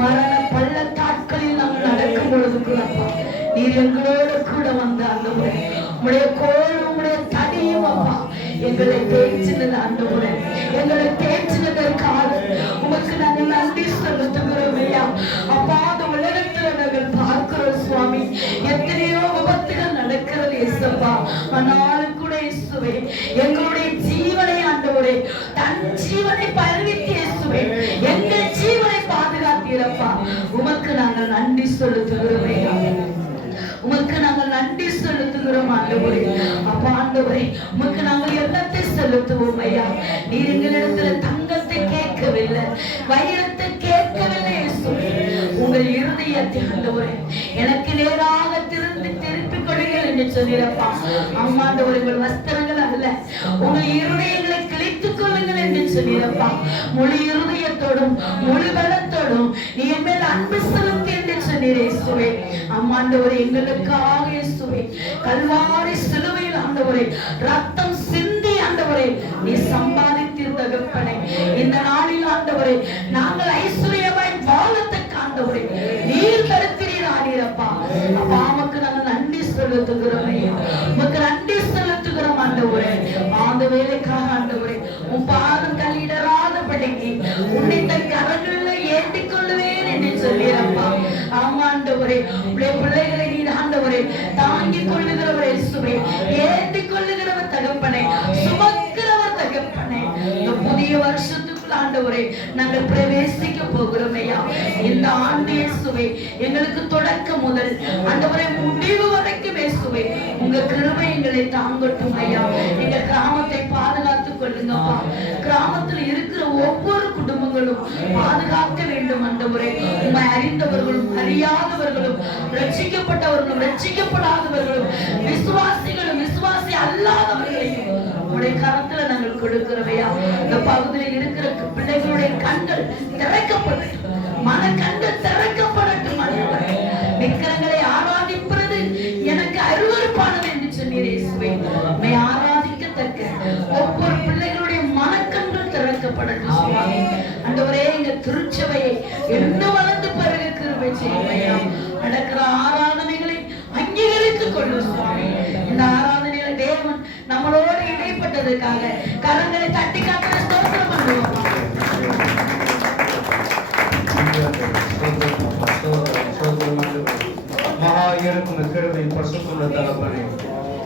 மரண பள்ளத்தாட்களில் நாம் நடக்கும் பொழுது கூட நீர் எங்களோடு கூட வந்த ஆண்டவரே, உம்முடைய கோலும் உம்முடைய தடியும் அப்பா எங்களை தேய்ச்சினது ஆண்டவரே, எங்களை தேய்ச்சினதற்காக உமக்கு நாங்கள் நன்றி செலுத்துகிறோம் ஐயா. அப்பா அந்த உலகத்துல நாங்கள் பார்க்கிறோம் சுவாமி, எத்தனையோ விபத்துகள் நடக்கிறது இயேசுப்பா. ஆனாலும் கூட இயேசுவே எங்களுடைய ஜீவனை ஆண்டவரே தன் ஜீவனை பரிவித்து இயேசுவே எங்கள் ஜீவனை பாதுகாத்தீரப்பா. உமக்கு நாங்கள் நன்றி செலுத்துகிறோம் ஐயா. உமக்கு நாங்கள் நன்றி செலுத்துகிறோம் ஆண்டவரே. அப்பா ஆண்டவரே உமக்கு நாங்கள் எல்லாத்தை செலுத்துவோம் ஐயா. நீர் எங்களிடத்துல தங்கத்தை கேட்கவில்லை, வைரத்தை கேட்கவில்லை இயேசுவே. உங்கள் இருதயத்தை ஆண்டவரே எனக்கு நேராக திருப்பி கொடுங்கள் என்று சொல்லிடப்பா. அம்மா ஆண்டவரே உங்கள் வஸ்திரங்கள் அல்ல, உங்கள் இருதயங்களை கிழித்துக் கொள்ளுங்கள் என்று சொல்லிடப்பா. முழு இருதயத்தோடும் முழு பலத்தோடும் நீ என் மேல் அன்பு செலுத்தி என்று சொன்னீர் இயேசுவே. அம்மா ஆண்டவரே எங்களுக்காக இயேசுவே கல்வாரி சிலுவையில் ஆண்டவரே ரத்தம் சிந்தி ஆண்டவரே நீ சம்பாதித்தீர் தகப்பனே. இந்த நாளில் ஆண்டவரே நாங்கள் ஐஸ்வர்யமாய் வாழத்தக்க ஆண்டவரே நீர் தடுக்கிறீர் ஆனீரப்பா. அப்பா உமக்கு நாங்கள் நன்றி செலுத்துகிறோம் ஐயா. உமக்கு நன்றி செலுத்துகிறோம் ஆண்டவரே. அந்த வேலைக்காக ஆண்டவரே உன் பாதம் கல்லிடராதபடிக்கு உன்னை தன் கரங்களில் ஏற்றிக் கொள்ளுவேன் என்று சொல்லீரப்பா. ஆமா ஆண்டவரே உடைய பிள்ளைகளை நீர் ஆண்டவரே தாங்கிக் கொள்ளுகிறவர் இயேசுவே, ஏற்றிக் கொள்ளுகிறவர் தகப்பனே, சுமக்கிறவர் தகப்பனே. இந்த புதிய வருஷத்துக்குள் ஆண்டவரே நாங்கள் பிரவேசிக்க போகிறோம் ஐயா. இந்த ஆண்டு இயேசுவே எங்களுக்கு தொடக்கம் முதல் ஆண்டவரே முடிவு வரைக்கும் இயேசுவே உங்க கிருபை எங்களை தாங்கட்டும் ஐயா. எங்க கிராமத்தை பாதுகாத்துக் கொள்ளுங்கப்பா. கிராமத்தில் இருக்கிற ஒவ்வொரு குடும்பங்களும் பாதுகாக்க வேண்டும் ஆண்டவரே. உம்மை அறிந்தவர்களும் அறியாதவர்களும் ரட்சிக்கப்பட்டவர்களும் ரட்சிக்கப்படாதவர்களும் விசுவாசிகளும் விசுவாசி அல்லாதவர்களையும் உடைய கரத்துல நாங்கள் கொடுக்கிறவையா. இந்த பகுதியில் இருக்கிற பிள்ளைகளுடைய கண்கள் திறக்கப்படட்டும், மன கண்கள் திறக்கப்படட்டும் ஆண்டவரே. விக்கிரங்களை ஆராதிப்பது எனக்கு அருவருப்பானது என்று சொன்னீர் இயேசுவே. உம்மை ஆராதிக்கத்தக்க ஒவ்வொரு பிள்ளைகளுடைய மனக்கண்கள் திறக்கப்படட்டும் சுவாமி. ஆண்டவரே எங்க திருச்சபையை இன்னும் வளர்ந்து பிறகு கிருபை செய்யுமையா. நடக்கிற ஆராதனைகளை அங்கீகரித்துக் கொள்ளும் சுவாமி. இந்த ஆராதனையில தேவன் நம்மளோடு இடைப்பட்டதற்காக கரங்களை தட்டி காட்டுற ஸ்தோத்திரம் பண்ணுவோம். மகா இருக்கும் கிருபை பரிசுத்தமுள்ள தகப்பனே,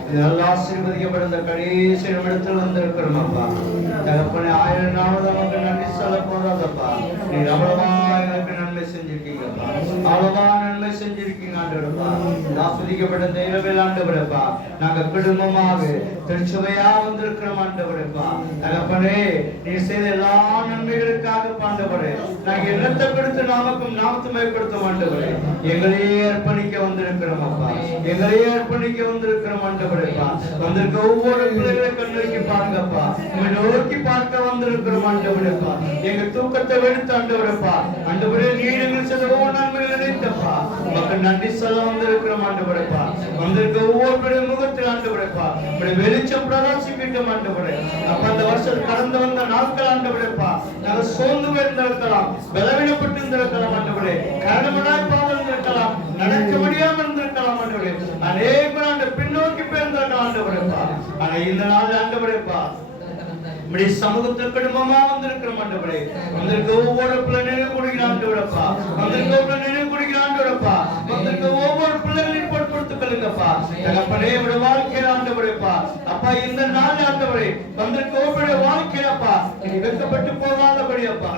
இதெல்லாம் ஆசீர்வதிக்கப்பட்ட கடைசி இடத்தில் வந்திருக்கிறோம் அப்பா. தகப்பனே 1000 நாள் நமக்கு நன்றி சொல்ல போறாதப்பா. நீர் அவ்வளவா எனக்கு நன்மை செஞ்சிருக்கீங்கப்பா, அவ்வளவா நன்மை செஞ்சிருக்கீங்க ஆண்டவரப்பா. ஆஸ்வதிக்கப்பட்ட தெய்வங்கள் ஆண்டவரப்பா, நாங்க குடும்பமாக திருச்சபையா வந்திருக்கிறோம் ஆண்டவரப்பா. தகப்பனே நீர் செய்த எல்லா நன்மைகளுக்காக ஆண்டவரே நாங்க என்னத்தை கொடுத்து நாமக்கும் நாமத்தை மேம்படுத்தும் ஆண்டவரே. எங்களையே அர்ப்பணிக்க வந்திருக்கிறோம் அப்பா, எங்களையே அர்ப்பணிக்க வந்திருக்கிறோம் ஆண்டவரே. வந்திருக்க ஒவ்வொரு பிள்ளைகளை கண்ணோக்கி பாருங்கப்பா, உங்களை நோக்கி பார்க்க வந்திருக்கிறோம் ஆண்டவரேப்பா. எங்க தூக்கத்தை வெடுத்து ஆண்டவரேப்பா, ஆண்டவரே நீடுங்கள் செலவோ நன்மைகள் நினைத்தப்பா உமக்கு நன்றி சொல்ல வந்திருக்கிறோம் ஆண்டவரேப்பா. வந்திருக்க ஒவ்வொரு முகத்தில் ஆண்டவரேப்பா இப்படி வெளிச்சம் பிரகாசிக்கட்டும் ஆண்டவரே. அப்ப அந்த வருஷம் கடந்து வந்த நாட்கள் ஆண்டவரேப்பா நாங்கள் சோர்ந்து போயிருந்திருக்கலாம், பலவீனப்பட்டு இருந்திருக்கலாம் ஆண்டவரே, கரணமனாய் இருந்திருக்கலாம், நடக்க முடியாமல் இருந்திருக்கலாம் ஆண்டவரே, அநேக ஆண்டு பின்னோக்கி போயிருந்திருக்கலாம் ஆண்டவரேப்பா. ஆனா இந்த நாள் ஆண்டவரேப்பா இப்படி சமூகத்துல குடும்பமா வந்திருக்கிற ஆண்டவரே, வந்திருக்க ஒவ்வொரு பிள்ளை நினைவு கொடுக்கிற ஆண்டவரப்பா, வந்திருக்க ஒவ்வொரு நினைவு கொடுக்கிற ஆண்டவரப்பா, வந்திருக்க ஒவ்வொரு பிள்ளைகளையும் பொறுப்படுத்திக் கொள்ளுங்கப்பா. தகப்பனே உடைய வாழ்க்கையில ஆண்டவரேப்பா அப்பா இந்த நாள் ஆண்டவரே வந்திருக்க ஒவ்வொரு வாழ்க்கையிலப்பா இனி வெட்கப்பட்டு போகாதபடியப்பா,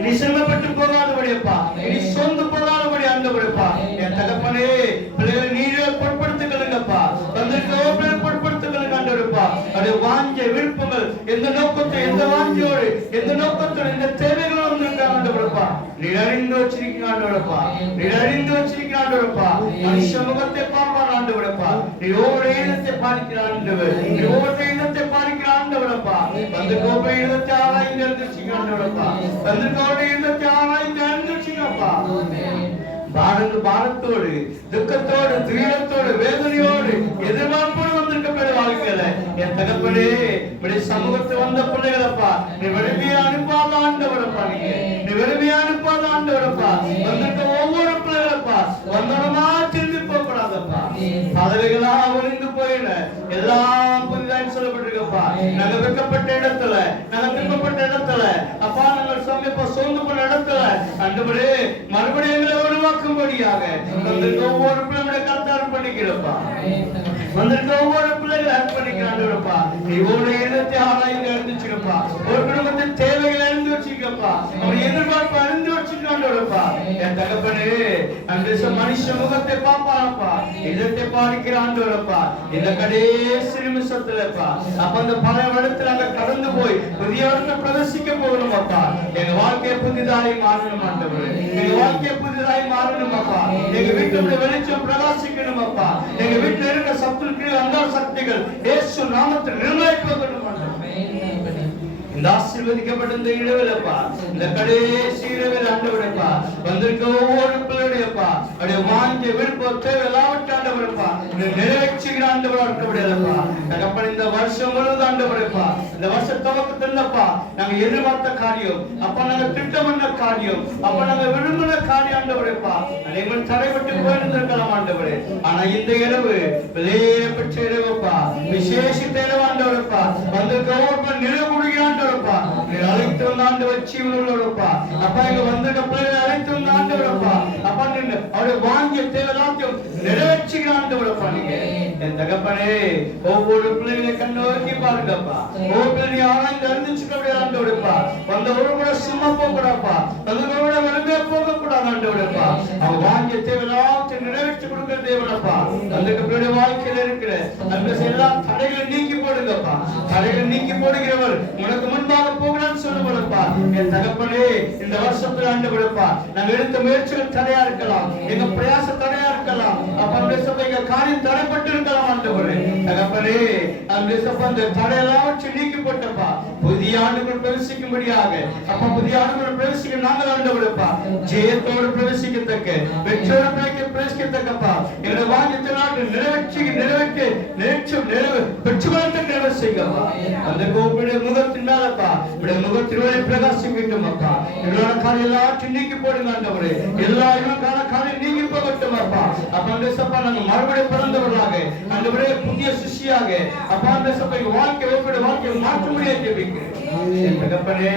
இனி சிரமப்பட்டு போகாதபடியப்பா, இனி சொந்து போகாதபடி ஆண்டவரேப்பா. என் தகப்பனே பிள்ளைகளை நீரே பொறுப்படுத்திக் கொள்ளுங்கப்பா, வந்திருக்க ஒவ்வொரு பொறுப்படுத்திக் கொள்ளுங்க ஆண்டவரப்பா. அது வாஞ்ச விருப்பங்கள் எந்த நோக்கத்தை எந்த வாஞ்சோடு எந்த நோக்கத்தோடு எந்த தேவைகளோடு வந்திருக்காங்க ஆண்டவரப்பா. நீர் அறிந்து வச்சிருக்கீங்க ஆண்டவரப்பா, நீர் அறிந்து வச்சிருக்கீங்க ஆண்டவரப்பா. மனுஷ முகத்தை பார்ப்பான் ஆண்டவரப்பா, நீ ஒவ்வொரு இடத்தை பார்க்கிற ஆண்டவர், நீ ஒவ்வொரு இடத்தை பார்க்கிற ஆண்டவரப்பா. வந்து கோபுர இடத்தை ஆராய்ந்து அறிந்துச்சிங்க ஆண்டவரப்பா, வந்து கோபுர இடத்தை ஆராய்ந்து அறிந்துச்சிங்கப்பா. பாரத்தோடு துக்கத்தோடு துயரத்தோடு வேதனையோடு எதிர்பார்ப்போடு வந்திருக்க வாழ்க்கையில என் தகப்பனே உடைய சமூகத்தில் வந்த பிள்ளைகளப்பா நீ வெறுமையை அனுப்பாத ஆண்டவரப்பா நீ வெறுமையை அனுப்பாத ஆண்டவரப்பா வந்திருக்க ஒவ்வொரு பிள்ளைகளப்பா வந்தோடமா திரும்பி போகக்கூடாதப்பா பதவிகளா ஒளிந்து போயிட எல்லாம் புதிதாக சொல்லப்பட்டிருக்கப்பா நாங்க வைக்கப்பட்ட இடத்துல நாங்க திரும்பப்பட்ட இடத்துல அப்பா நாங்கள் சமயப்பா சோர்ந்து போன இடத்துல ஆண்டவரே மறுபடியும் எங்களை உருவாக்கும்படியாக வந்திருக்க ஒவ்வொரு பிள்ளைகளை கருத்து அர்ப்பணிக்கிறப்பா வந்திருக்க ஒவ்வொரு பிள்ளைகளை அர்ப்பணிக்கிறாண்டப்பா நீ ஒரு இடத்தை ஆராய்ந்து அறிந்துச்சுக்கப்பா ஒரு குடும்பத்தின் தேவைகளை அறிந்து வச்சுக்கப்பா அவன் எதிர்பார்ப்பு அறிந்து வச்சுக்காண்டப்பா என் தகப்பனே அந்த மனுஷ முகத்தை பாப்பாப்பா இதத்தை பாதிக்கிறாண்டப்பா இந்த கடைசி நிமிஷத்துலப்பா அப்ப அந்த பல இடத்துல அங்க கடந்து போய் புதிய இடத்துல பிரவேசிக்க போகணும் அப்பா எங்க வாழ்க்கையை புதிதாய் மாறணும் ஆண்டவரே எங்க வாழ்க்கையை புதிதாய் மாறணும் அப்பா எங்க வீட்டுடைய வெளிச்சம் பிரகாசிக்கணும் அப்பா எங்க வீட்டுல இருக்க சத்துருக்கள் அந்த சக்திகள் இயேசு நாமத்தில் நிர்ணயிக்கப்படணும் இந்த ஆசீர்வதிக்கப்பட்ட இந்த இடவிலப்பா இந்த கடைசி இரவில் ஆண்டவரப்பா வந்திருக்க ஒவ்வொரு பிள்ளையுடையப்பா அப்படியே வாங்கிய விருப்பம் தேவை எல்லாவற்றை ஆண்டவரப்பா நிறைவேற்றுகிற ஆண்டவரா இருக்கக்கூடியதப்பா தகப்பன் இந்த வருஷம் முழுவதும் ஆண்டவரப்பா இந்த வருஷ துவக்கத்தில்லப்பா நாங்க எதிர்பார்த்த காரியம் அப்பா நாங்க திட்டமிட்ட காரியம் அப்பா நாங்க விரும்பின காரியம் ஆண்டவரப்பா எங்கள் தடைபட்டு போயிருந்திருக்கலாம் ஆண்டவரே ஆனா இந்த இரவு வெளியே பெற்ற இரவுப்பா விசேஷித்த இரவு ஆண்டவரப்பா வந்திருக்க ஒவ்வொரு நிறைவு கொடுக்கிறான் அழைத்து வந்த ஆண்டவர் ஜீவனுள்ளவரப்பா அப்பா இங்க வந்திருக்க பிள்ளைகளை அழைத்து வந்த ஆண்டவரப்பா அப்பா அவருடைய வாங்கிய தேவையாத்தையும் நிறைவேற்றுகிற ஆண்டவரப்பா நீங்க என் தகப்பனே ஒவ்வொரு பிள்ளைகளை கண்ணோக்கி பாருங்கப்பா ஒவ்வொரு பிள்ளை ஆராய்ந்து அறிந்துச்சுக்க ஆண்டவரப்பா வந்த ஒரு கூட சும்மா போக கூடாப்பா வந்தவரோட வெளியே போக கூடாது ஆண்டவரப்பா அவங்க வாங்கிய தேவையாத்தையும் நிறைவேற்றி கொடுக்கிற தேவனப்பா வந்திருக்க பிள்ளைய வாழ்க்கையில இருக்கிற அந்த எல்லா தடைகளை நீக்கி போடுங்கப்பா தடைகளை நீக்கி போடுகிறவர் உனக்கு முன்பாக போகிறான்னு சொல்லுவா என் தகப்பனே இந்த வருஷத்துல ஆண்டவரப்பா நாங்க எடுத்த முயற்சிகள் தடையா இருக்கலாம் எங்க பிரயாச தடையா இருக்கலாம் அப்ப எங்க காரியம் தடைப்பட்டு இருக்கலாம் ஆண்டவரே தகப்பனே அந்த தடையெல்லாம் வச்சு நீக்கி போட்டப்பா புதிய ஆண்டுகள் பிரவேசிக்கும்படியாக அப்ப புதிய ஆண்டுகள் பிரவேசிக்க நாங்கள் ஆண்டவரப்பா ஜெயத்தோடு பிரவேசிக்கத்தக்க வெற்றியோடு பிரவேசிக்கத்தக்கப்பா எங்களை வாங்கியத்தினால் நிறைவேற்றி பெற்றுக்கொள்ளத்தக்க நிறைவேற்றிங்கப்பா அந்த கோவிலுடைய முகத்தின் மேலப்பா உடைய முகத்தினுடைய பிரகாசம் வேண்டும் அப்பா எங்களோட காரியம் எல்லாத்தையும் நீக்கி போடுங்க ஆண்டவரே எல்லா காரியம் நீக்கி போகட்டும் அப்பா அப்ப அந்த சப்பா நாங்க மறுபடியும் பிறந்தவர்களாக ஆண்டவரே புதிய சிஷ்யாக அப்பா அந்த சப்பா வாழ்க்கை ஒவ்வொரு வாழ்க்கையை மாற்ற முடியாது ஜெபிக்கிறேன் தகப்பனே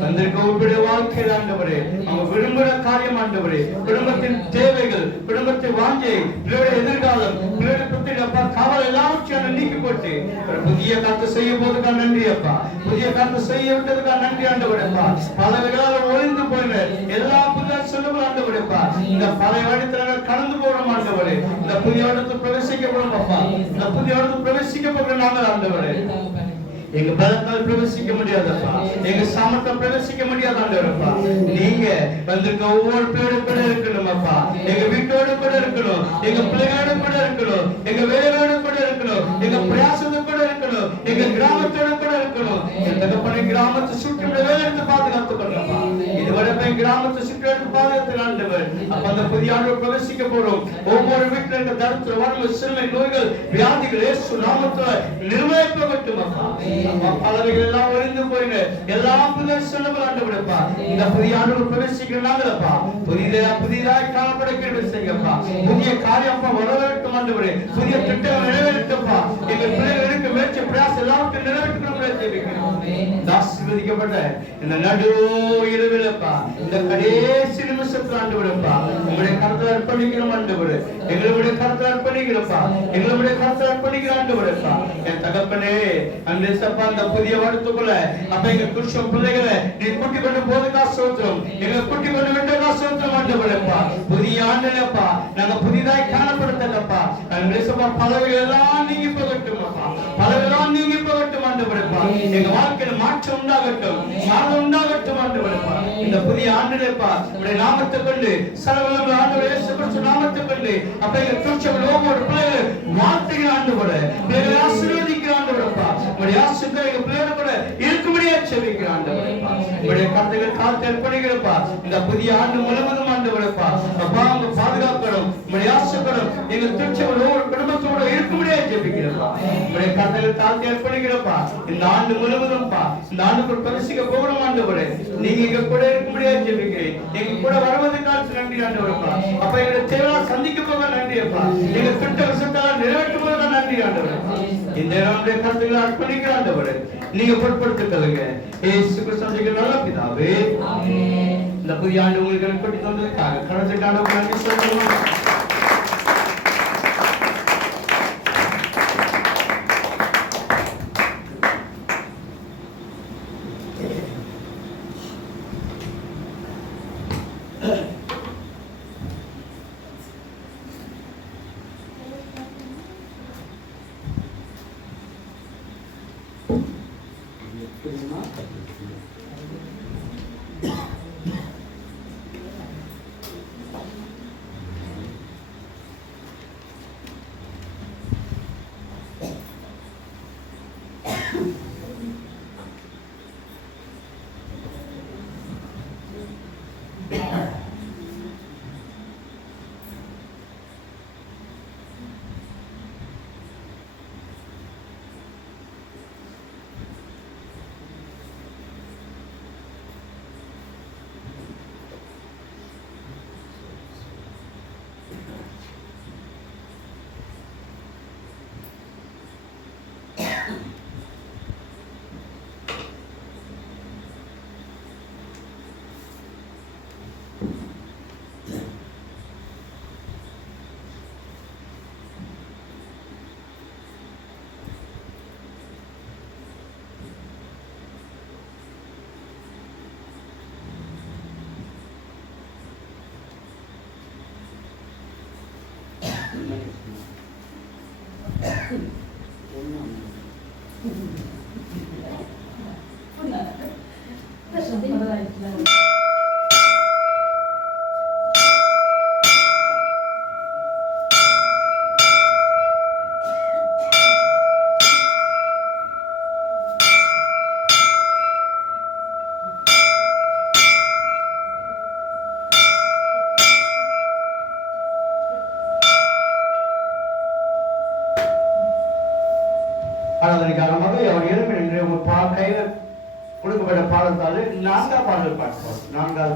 வந்திருக்க ஒவ்வொரு வாழ்க்கையில் ஆண்டவரே அவங்க விரும்புகிற காரியம் ஆண்டவரே குடும்பத்தின் தேவைகள் குடும்பத்தின் வாஞ்சை பிள்ளையோட எதிர்காலம் பிள்ளையோட பத்தி அப்பா காவல் எல்லாவற்றையும் நீக்கி போட்டு புதிய காத்து செய்ய போதுக்கா நன்றி அப்பா புதிய காத்து செய்ய விட்டதுக்கா நன்றி ஆண்டவரப்பா பலவிகளால் ஒளிந்து போயின எல்லா புதிய சொல்லுங்கள் ஆண்டவரப்பா இந்த பழைய வருடத்துல கடந்து போறோம் ஆண்டவரே இந்த புதிய வருடத்தில் பிரவேசிக்க போறோம் அப்பா இந்த புதிய வருடத்தில் பிரவேசிக்க போகிற நாங்கள் ஆண்டவரே எங்க பலத்தால் பிரவேசிக்க முடியாதப்பா எங்க சாமர்த்தியம் பிரவேசிக்க முடியாத ஆண்டவரப்பா நீங்க வந்திருக்க ஒவ்வொரு பேரோட கூட இருக்கணும் அப்பா எங்க வீட்டோட கூட இருக்கணும் எங்க பிள்ளைகளோட கூட இருக்கணும் எங்க வேலையோட கூட இருக்கணும் எங்க பிரயாசத்தோட கூட இருக்கணும் எங்க கிராமத்தோட கூட இருக்கணும் என் தகப்பனை கிராமத்தை சுற்றி வேலை எடுத்து பாதுகாத்து கொள்ளப்பா இதுவரை கிராமத்தை சுற்றி எடுத்து பாதுகாத்து ஆண்டவர் அப்ப அந்த புதிய ஆண்டு பிரவேசிக்க போறோம் ஒவ்வொரு வீட்டுல இருக்க தடுத்து வறுமை சிறுமை நோய்கள் வியாதிகள் இயேசு நாமத்துல நிர்ணயிக்கப்பட்டும் அப்பா பலவைகள் எல்லாம் ஒளிந்து போயின எல்லாம் புதிய சொல்லுங்கள் ஆண்டவரப்பா இந்த புதிய ஆண்டு பிரவேசிக்கிறாங்கப்பா புதியதாய் காணப்படுகிறது செய்யப்பா புதிய காரியம் அப்பா வரவேற்கும் ஆண்டவரே புதிய திட்டங்கள் நிறைவேற்றப்பா எங்க பிள்ளைகள் எடுக்க முயற்சி பிரயாசம் எல்லாவற்றையும் நிறைவேற்றணும் ஆசீர்வதிக்கப்பட்ட இந்த நடு இரவிலப்பா இந்த கடைசி நிமிஷத்துல ஆண்டவரப்பா உங்களுடைய கருத்தை அர்ப்பணிக்கிறோம் ஆண்டவரே எங்களுடைய கருத்தை அர்ப்பணிக்கிறப்பா எங்களுடைய கருத்தை அர்ப்பணிக்கிற ஆண்டவரப்பா என் தகப்பனே அந்த அந்த புதிய வருடத்துக்குள்ள அப்ப எங்க கிறிஸ்தவ பிள்ளைகளை நீ கூட்டி கொண்டு போதுக்கா சோத்திரம் எங்க கூட்டி கொண்டு விட்டதா சோத்திரம் ஆண்டவரப்பா புதிய ஆண்டுலப்பா நாங்க புதிதாய் காணப்படுத்தப்பா அந்த பலவைகள் எல்லாம் நீங்கி போகட்டும் அப்பா பலவெல்லாம் நீங்கி போகட்டும் ஆண்டவரப்பா எங்க வாழ்க்கையில மாற்றம் உண்டாகட்டும் மாற்றம் உண்டாகட்டும் ஆண்டவரப்பா இந்த புதிய ஆண்டுலப்பா உடைய நாமத்தை கொண்டு சர்வவல்லமை ஆண்டவர் இயேசு கிறிஸ்து நாமத்தை கொண்டு அப்ப எங்க கிறிஸ்தவ ஒவ்வொரு பிள்ளைகளை வாழ்த்துகிற ஆண்டவரே பிள்ளைகளை ஆசீர்வதிக்கிற ஆண்டவரப்பா உடைய ஆசீர்வாதம் எங்க பிள்ளைகளை கூட இருக்கும்படியா செபிக்கிற ஆண்டவரப்பா உடைய கருத்துக்கள் காத்து அர்ப்பணிக்கிறப்பா இந்த புதிய ஆண்டு முழுவதும் ஆண்டவரப்பா அப்பா உங்க பாதுகாக்கணும் எங்களுடைய ஆசைகளும் எங்கள் திருச்சபையோடு குடும்பத்தோடு இருக்கும்படியா ஜெபிக்கிறப்பா. உங்களுடைய கருத்தில் தாழ்த்தி அர்ப்பணிக்கிறப்பா. இந்த ஆண்டு முழுவதும்பா, இந்த ஆண்டுக்குள் பரிசுக்க போகணும் ஆண்டவரே. நீங்க எங்க கூட இருக்கும்படியா ஜெபிக்கிறேன். எங்க கூட வருவதற்காக நன்றி ஆண்டவரப்பா. அப்ப எங்களுடைய தேவையெல்லாம் சந்திக்க போக நன்றி அப்பா. எங்க திட்ட விஷயத்தால் நிறைவேற்றும் போது நன்றி ஆண்டவரப்பா. இந்த நம்முடைய கருத்துக்களை அர்ப்பணிக்கிற ஆண்டவரே, நீங்க பொறுப்படுத்திக்கலுங்க. இயேசு கிறிஸ்துவின் நல்ல பிதாவே, இந்த புதிய ஆண்டு உங்களுக்கு கொண்டு வந்ததுக்காக கடந்துட்டான நன்றி சொல்லுவோம். ஆராதனைக்காரமாக அவர் எழுப்பின உங்கள் கையில் கொடுக்கப்பட்ட பாடத்தால் நான்காவது பாடல் பாடுவோம். நான்காவது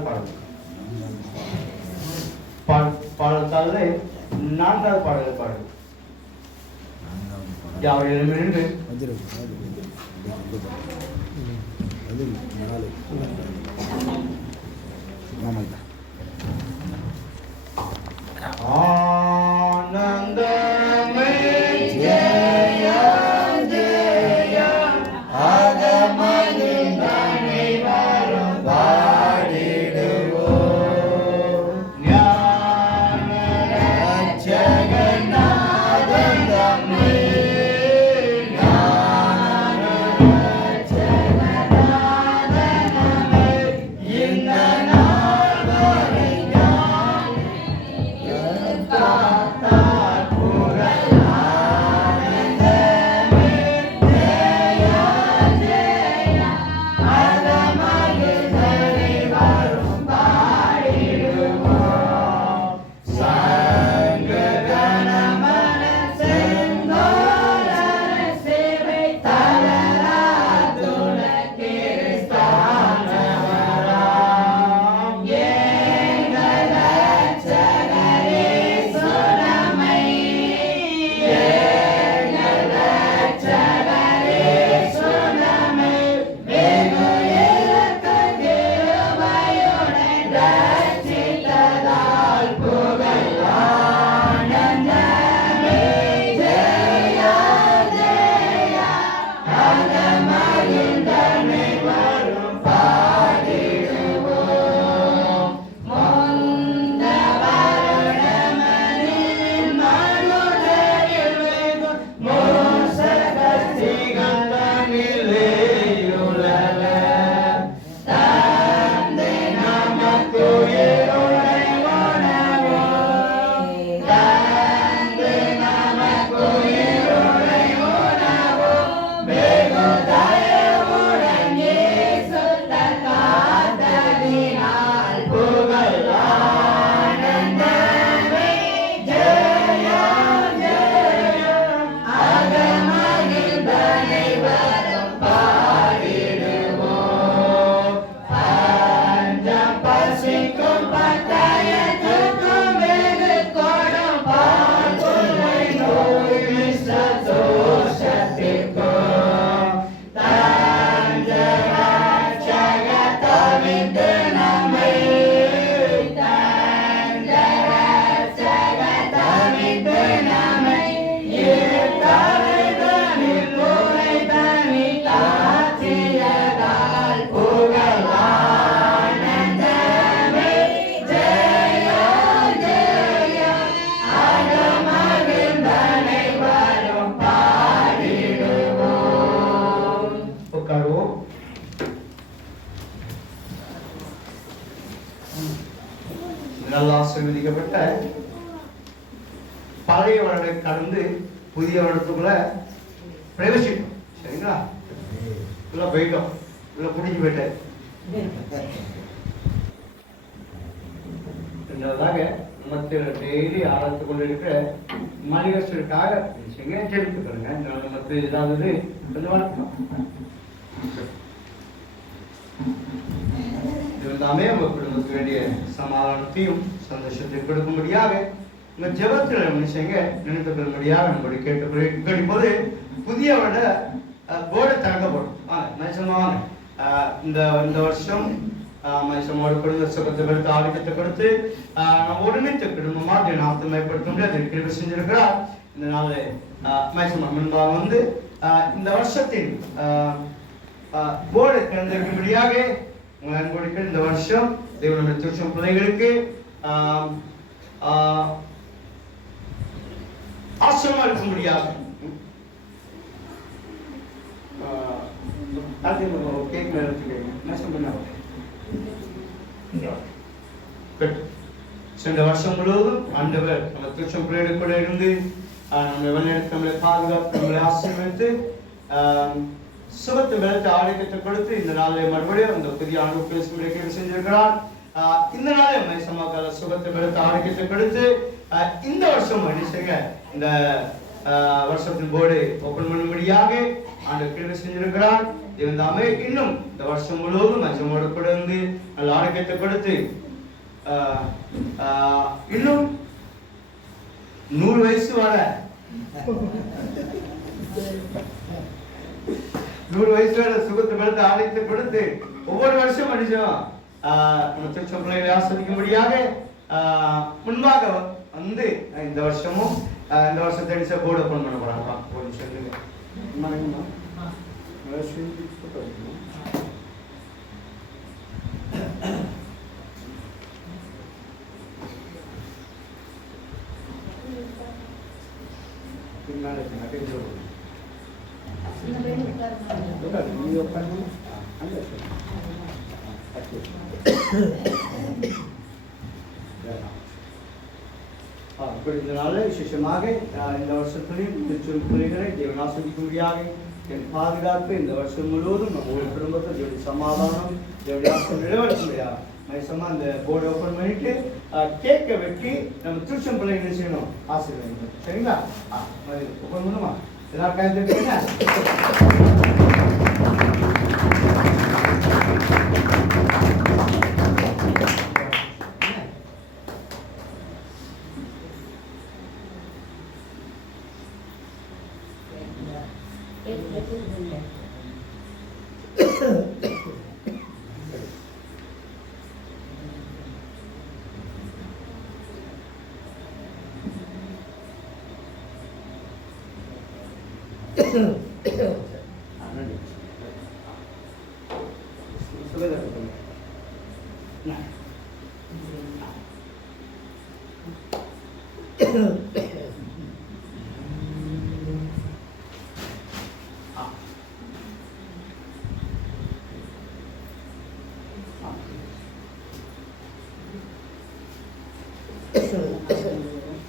பாடத்தால் நான்காவது பாடல் பாடு. அவர் எழுப்பின ஆனந்தமே இந்த நாள் நல்ல ஆசீர்வதிக்கப்பட்ட பழைய வருடத்தை கடந்து புதிய வருடத்துக்குள்ள பிரவேசிட்டோம். சரிங்களா? உள்ள போயிட்டோம், உள்ள புடிஞ்சு போயிட்டேன். ரெண்டாவதாக மற்ற டெய்லி ஆராய்ச்சி கொண்டு இருக்கிற மனிதர்களுக்காக ஜெபித்துக்கிறேங்க. மற்ற ஏதாவது கொஞ்சம் வணக்கம் எல்லாமே உங்க குடும்பத்துக்கு வேண்டிய சமாதானத்தையும் சந்தோஷத்தையும் கொடுக்கும்படியாக இந்த ஜெபத்தில் மனுஷங்க நினைத்து கொள்ளும்படியாக நம்மளுடைய கேட்டு போது புதிய போர்டை திறக்கப்படும். நிச்சயமாக இந்த வருஷம் மனுஷனோட குடும்ப சுகத்தை கொடுத்து ஆரோக்கியத்தை கொடுத்து நம்ம ஒருமித்த குடும்பமாக நாமத்தை மேம்படுத்த முடியாது கிருபை செஞ்சிருக்கிறார். இந்த நாள் மனுஷன் முன்பாக வந்து இந்த வருஷத்தின் போர்டு திறந்திருக்கும்படியாக உங்கள் கொடுக்க இந்த வருஷம் தேவனுடைய திருச்சம் பிள்ளைகளுக்கு ஆசிரமா இருக்கும்படியாக கேக் மேல சென்ற வருஷம் முழுவதும் ஆண்டவர் நம்ம திருச்சம் பிள்ளைகளுக்கு கூட இருந்து நம்ம வழிநடத்தி நம்மளை பாதுகாத்து நம்மளை ஆசீர்வதித்து சுகத்தை வெளுத்து ஆரோக்கியத்தை கொடுத்து இந்த நாளை மறுபடியும் அந்த புதிய ஆண்டு பேசும்படியாக செஞ்சிருக்கிறார். இந்த நாளை மைசமாக்கால சுகத்தை வெளுத்து ஆரோக்கியத்தை கொடுத்து இந்த வருஷம் மனுஷங்க இந்த வருஷத்தின் போர்டு ஓபன் பண்ணும்படியாக ஆண்டு கிருபை செஞ்சிருக்கிறார். தேவன் தாமே இன்னும் இந்த வருஷம் முழுவதும் மனுஷனோட கூட இருந்து நல்ல ஆரோக்கியத்தை கொடுத்து இன்னும் 100 வயசு வர 100 வயசு வரை சுகத்தை படுத்து ஆலயத்தை கொடுத்து ஒவ்வொரு வருஷம் மனுஷன் திருச்சம் பிள்ளைகளை ஆஸ்வதிக்கும்படியாக முன்பாக வந்து இந்த வருஷமும் இந்த வருஷத்தை போர்டு ஓபன் பண்ண போறாங்க. ஒரு நிமிஷம் விசேஷமாக இந்த வருஷத்திலையும் திருச்சூர் பிள்ளைகளை தேவன் ஆஸ்வதிக்கும்படியாக என் பாதுகாப்பு இந்த வருஷம் முழுவதும் நம்ம ஒரு குடும்பத்தை தேவனுடைய சமாதானம் தேவனுடைய ஆசை நிறைவேற்ற முடியாது. நைசமா அந்த போர்டு ஓபன் பண்ணிட்டு கேக்கை வெட்டி நம்ம திருச்சம் பிள்ளைங்க செய்யணும் ஆசீர்வாதம். சரிங்களா? ஓபன் பண்ணுமா எல்லாரும் கையெழுத்துட்டீங்க?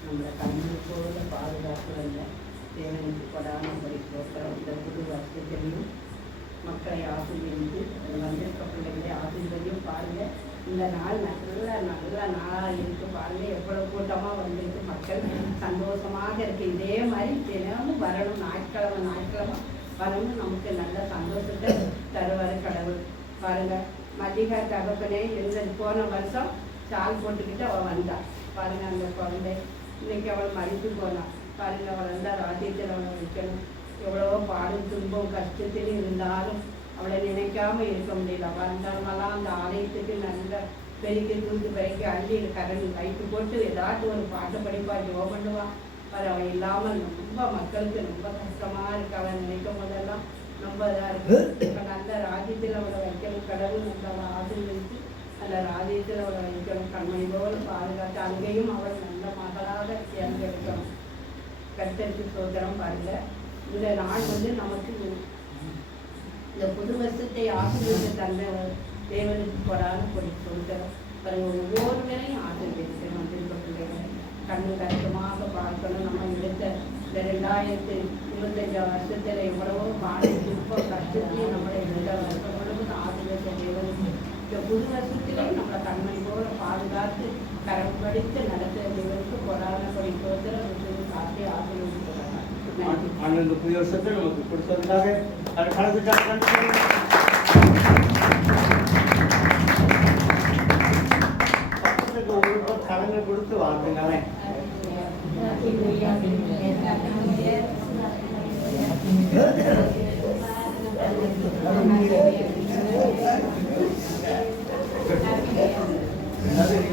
நம்மளை கண்ணு போல பாதுகாப்புல தேவனுக்கு கொடாமல் இந்த புது வருஷத்திலையும் மக்களை ஆசீர்வதித்து வந்திருக்க பிள்ளைகளை ஆசீர்வதியும் பாருங்க. இந்த நாள் நல்ல நாளாக இருக்கு பாருங்க. எவ்வளவு கூட்டமாக வந்திருக்கு, மக்கள் சந்தோஷமாக இருக்கு. இதே மாதிரி தினமும் வரணும், ஞாயிற்றுக்கிழமை வரணும். நமக்கு நல்ல சந்தோஷத்தை தருவார் கடவுள். பாருங்க, மல்லிகா தகப்பனே இருந்தது போன வருஷம் சால் போட்டுக்கிட்டு அவள் வந்தாள் பாருங்க. அந்த குழந்தை இன்னைக்கு அவள் மறித்து போனாள் பாருங்க. அவள் வந்தா ராஜ்யத்தில் அவளை வைக்கணும். எவ்வளவோ பாடும் துன்பம் கஷ்டத்தில் இருந்தாலும் அவளை நினைக்காம இருக்க முடியல. வந்தவங்களாம் அந்த ஆலயத்துக்கு நல்ல பெருக்கி தூத்து பெருக்கி அள்ளி கரண்டி லைட்டு போட்டு ஏதாச்சும் ஒரு பாட்டு படிப்பா ஜோ பண்ணுவான். அவள் இல்லாமல் ரொம்ப மக்களுக்கு ரொம்ப கஷ்டமா இருக்கு. அவளை நினைக்கும் போதெல்லாம் ரொம்ப இதாக இருக்கு. இப்போ நல்ல ராஜ்யத்தில் அவளை வைக்கணும் கடவுள். நல்ல அவளை ஆசீர்வதித்து நல்ல ராஜ்யத்தில் அவளை வைக்கணும். கண்மணி போல் பாதுகாத்து அங்கேயும் அவள் நல்ல மகளாக தேர்ந்தெடுக்கணும். கர்த்தருக்கு சோதரம் பாருங்க. இந்த நாள் நமக்கு இந்த புது வருஷத்தை ஆசீர்வதித்த தந்த தேவனுக்கு கொடான கொடுக்கிறோம் பாருங்க. ஒவ்வொருவரையும் ஆசீர்வதித்து இந்த 2025 வருஷத்துல எவ்வளவோ பாதிப்பு கஷ்டத்தையும் நம்மளை 2 வருஷம் முழுவதும் ஆசிரியத்தை தேவனுக்கு இந்த புது வருஷத்திலையும் நம்மளை கண்மணி போல பாதுகாத்து கரம் படித்து நடத்த தேவனுக்கு கொடான படி சோதனை காட்டி ஆசீர்வதிக்கிறாங்க. இந்த புதிய வருஷத்தை நமக்கு கொடுத்ததுக்காக அதை கலந்துட்டாங்க. பக்கத்துக்கு ஒரு கடனை கொடுத்து வாழ்த்துங்களேன்.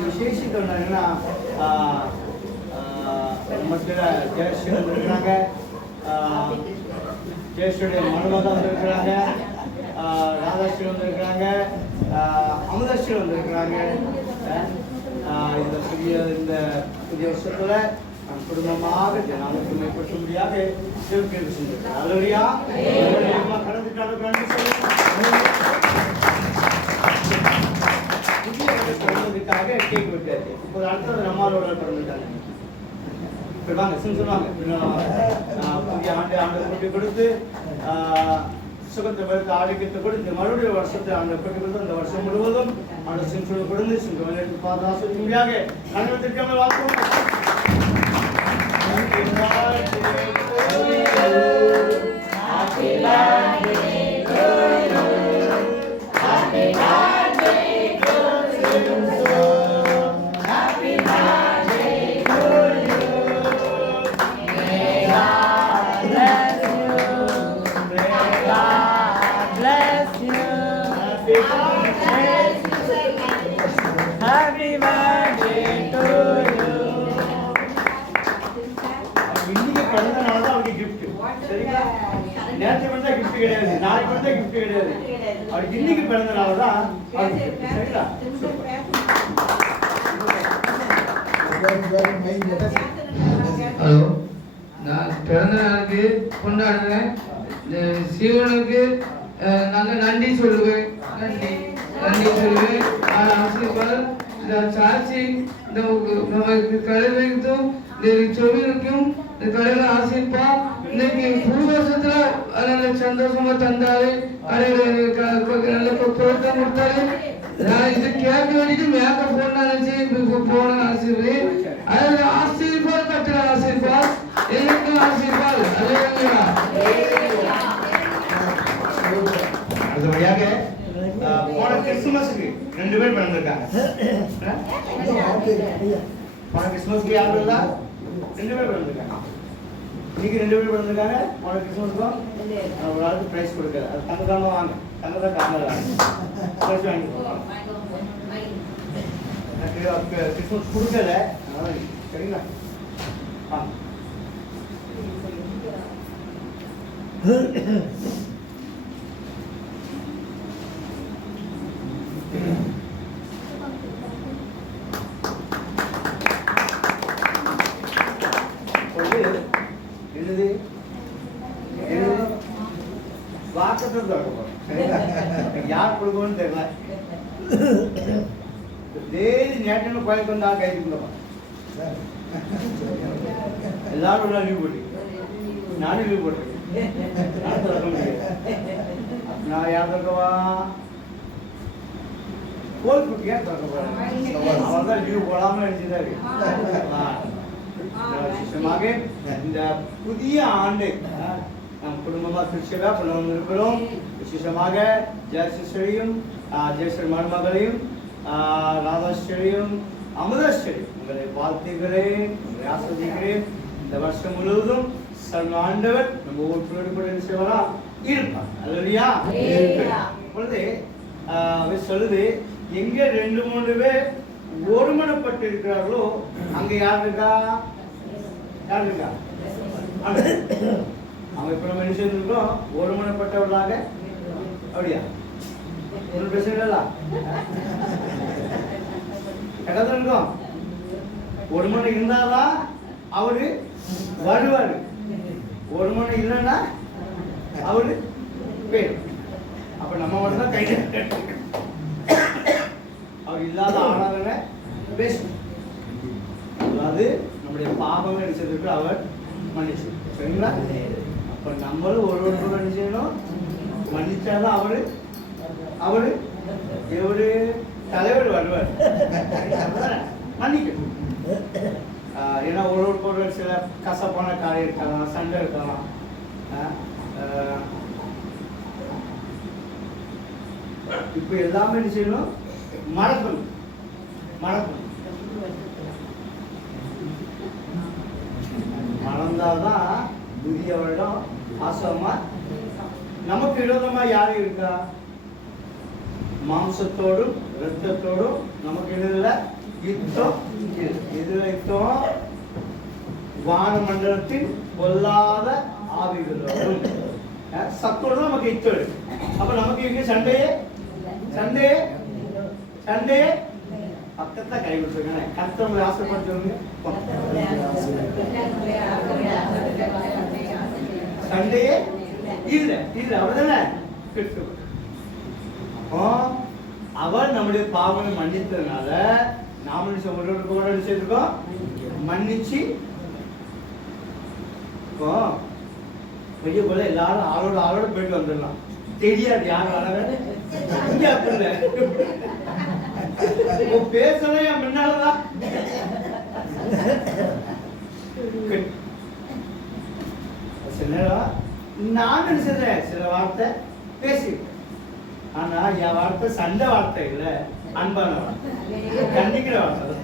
விசேஷித்தோம்னா மத்தியில் ஜெயஸ்ரீ வந்திருக்கிறாங்க, ஜெயஸ்ரீடைய மருமகா வந்திருக்கிறாங்க, ராதாஸ்ரீ வந்திருக்கிறாங்க, அமுதாஸ்ரீ வந்திருக்கிறாங்க. இந்த புதிய வருஷத்துல நம் குடும்பமாக நாளுக்கு மேற்படுத்தும்படியாக கேள்வி செஞ்சிருக்கிறேன். அல்லையா கடந்துட்டாலும் புதிய பிறந்ததுக்காக கேக் விட்டாச்சு. இப்போ அடுத்தது நம்மளோட பிறந்துட்டாங்க. வாங்க சொல்லுவாங்க புதிய ஆண்டு கூட்டி கொடுத்து சுகத்தை படுத்த ஆரோக்கியத்தை கொடுத்து மறுபடியும் வருஷத்தை ஆண்டு கூட்டி கொடுத்து அந்த வருஷம் முழுவதும் அந்த சிம்சோடு கொடுத்து சிம்சோடு பாதுகாப்பும்படியாக கணவத்திற்கான வாழ்க்கை. நேற்று வந்தா கிஃப்ட் கிடையாது, நாளைக்கு வந்தா கிஃப்ட் கிடையாது, அவருக்கு இன்னைக்கு பிறந்த நாள் தான். ஹலோ, நான் பிறந்த நாளுக்கு கொண்டாடுறேன். சிவனுக்கு நல்ல நன்றி சொல்லுவேன். நன்றி சொல்லுவேன். ஆசீர்வாதம் இந்த சாட்சி இந்த நமக்கு கடவுளுக்கும் இந்த சொல்லிருக்கும் இந்த கடவுளை ஆசீர்ப்பா. இன்னைக்கு புது வருஷத்துல நல்ல சந்தோஷமா தந்தாரு. கடவுளை நல்ல பொருத்தம் கொடுத்தாரு. நான் இது கேட்க வேண்டிட்டு மேக்கப் போன ஆசீர்வாதம் அதாவது ஆசீர்வாத் கட்டுற ஆசீர்வாத் எல்லாருக்கும் ஆசீர்வாத். அடுத்தபடியாக போன கிறிஸ்துமஸுக்கு 2 பேர் பிறந்திருக்காங்க. போன கிறிஸ்துமஸ்க்கு யார் பிறந்தா? 2 பேர் பிறந்திருக்காங்க. இன்னைக்கு 2 பேர் பிறந்திருக்காங்க. போன கிறிஸ்துமஸ்க்கும் ஒரு ஆளுக்கு பிரைஸ் கொடுக்கல. அது தங்கதாம வாங்க, தங்கதான் காமல பிரைஸ் வாங்கிக்கோங்க. கிறிஸ்துமஸ் கொடுக்கல, சரிங்களா? என்னது வாக்கத்தில் யார் கொடுக்கணும்னு தெரியல. டெய்லி நேற்று கோயிலுக்கு வந்தா கைதுக்குள்ளப்பா எல்லாரும் லீவ் போட்டு நானும் லீவ் போட்டேன். நான் யார் திறக்கவா? கோல் குட்டியா திறக்க போறேன். அவன் தான் லீவ் போடாம நினைச்சுதான் விசேஷமாக இந்த புதிய ஆண்டு நம் குடும்பமா கிறிஸ்தவா கொண்டு இருக்கிறோம். விசேஷமாக ஜெயஸ்ரீயும் ஜெயஸ்ரீ மருமகளையும் ராதாஸ்ரீயும் அமுதாஸ்ரீயும் உங்களை வாழ்த்துகிறேன், ஆசிர்வதிக்கிறேன். இந்த வருஷம் முழுவதும் சர்வ ஆண்டவர் நம்ம ஒவ்வொருவரோடு கூட செய்வரா இருப்பார். அல்லையா? பொழுது சொல்லுது, எங்க 2-3 பேர் ஒருமனப்பட்டு இருக்கிறார்களோ அங்க யார் இருக்கா? யார் இருக்கா? அவங்க இப்ப நம்ம என்ன செய்திருக்கோம்? ஒருமனப்பட்டவர்களாக. அப்படியா? ஒரு பிரச்சனை இல்ல, கடந்த இருக்கோம். ஒரு மணி இருந்தாதான் அவரு வருவாரு, ஒரு மணி இல்லைன்னா அவரு பேர். அப்ப நம்ம மட்டும் தான் கைது. அவர் இல்லாத ஆராதனை பேசணும். அதாவது நம்முடைய பாவங்கள் செய்திருக்கு அவர் மன்னிச்சு. சரிங்களா? அப்ப நம்மளும் ஒருவருக்கு என்ன செய்யணும்? மன்னிச்சாதான் அவரு எவரு தலைவர் வருவார். மன்னிக்கணும். ஏன்னா ஒருவருக்கு சில கசப்பான காரியம் இருக்கலாம், சண்டை இருக்கலாம். இப்ப எல்லாமே என்ன செய்யணும்? மறக்கணும். மறந்தாதான் புதிய வருடம் ஆசமா. நமக்கு விரோதமா யாரு இருக்கா? மாம்சத்தோடும் இரத்தத்தோடும் நமக்கு எதிரில யுத்தம். எதிர யுத்தம் வானமண்டலத்தின் பொல்லாத ஆவிகளோடும் சத்தோடு நமக்கு யுத்தம் இருக்கு. அப்ப நமக்கு இங்க சண்டையே பக்கத்தை கை கொடுத்துருங்க. கர்த்தரை ஆசைப்படுத்துவீங்க. சண்டையே இல்ல அப்படிதானே. அப்போ அவர் நம்முடைய பாவனை மன்னித்ததுனால நாம ஒருவருக்கு செய்திருக்கோம், மன்னிச்சு. இப்போ பெரிய போல எல்லாரும் ஆளோட போயிட்டு வந்துடலாம். தெரியாது யார் வராங்க பேசல என் முன்னாலதான். நான் நினைச்சேன் சில வார்த்தை பேசி, ஆனா என் வார்த்தை சண்டை வார்த்தை இல்ல, அன்பான வார்த்தை, கண்டிக்கிற வார்த்தை.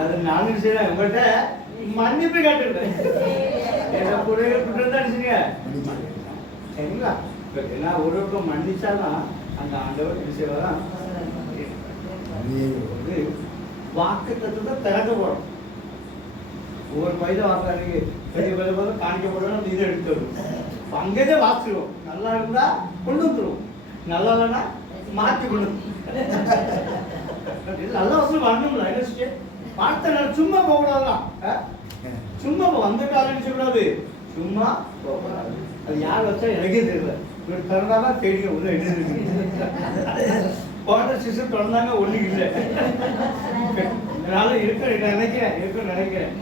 அது நான் நினைச்சேன் உங்கள்கிட்ட மன்னிப்பு கேட்டுருக்கேன். என்ன குறைகள் அடிச்சுங்க. சரிங்களா? ஏன்னா ஒருவருக்கும் மன்னிச்சாதான் அந்த ஆண்டவர் விஷயம் வாக்கு தத்துவத்தை திறக்க போறோம். ஒவ்வொரு பயில வாக்காளருக்கு பெரிய பயில காணிக்க போறோம். இதை எடுத்து வரும் அங்கேயே வாசிடுவோம். நல்லா இருந்தா கொண்டு வந்துருவோம், நல்லா இல்லைன்னா மாற்றி கொண்டு நல்ல வசூல் வரணும்ல. என்ன வார்த்தை சும்மா போகக்கூடாதுலாம். சும்மா வந்த காலம் சொல்லக்கூடாது, சும்மா போகக்கூடாது. அது யார் வச்சா எனக்கே தெரியல. இவர் திறந்தாதான் தெரியும். உள்ள போன சிசு திறந்தாங்க ஒண்ணு இல்லை. அதனால இருக்க நினைக்கிறேன்.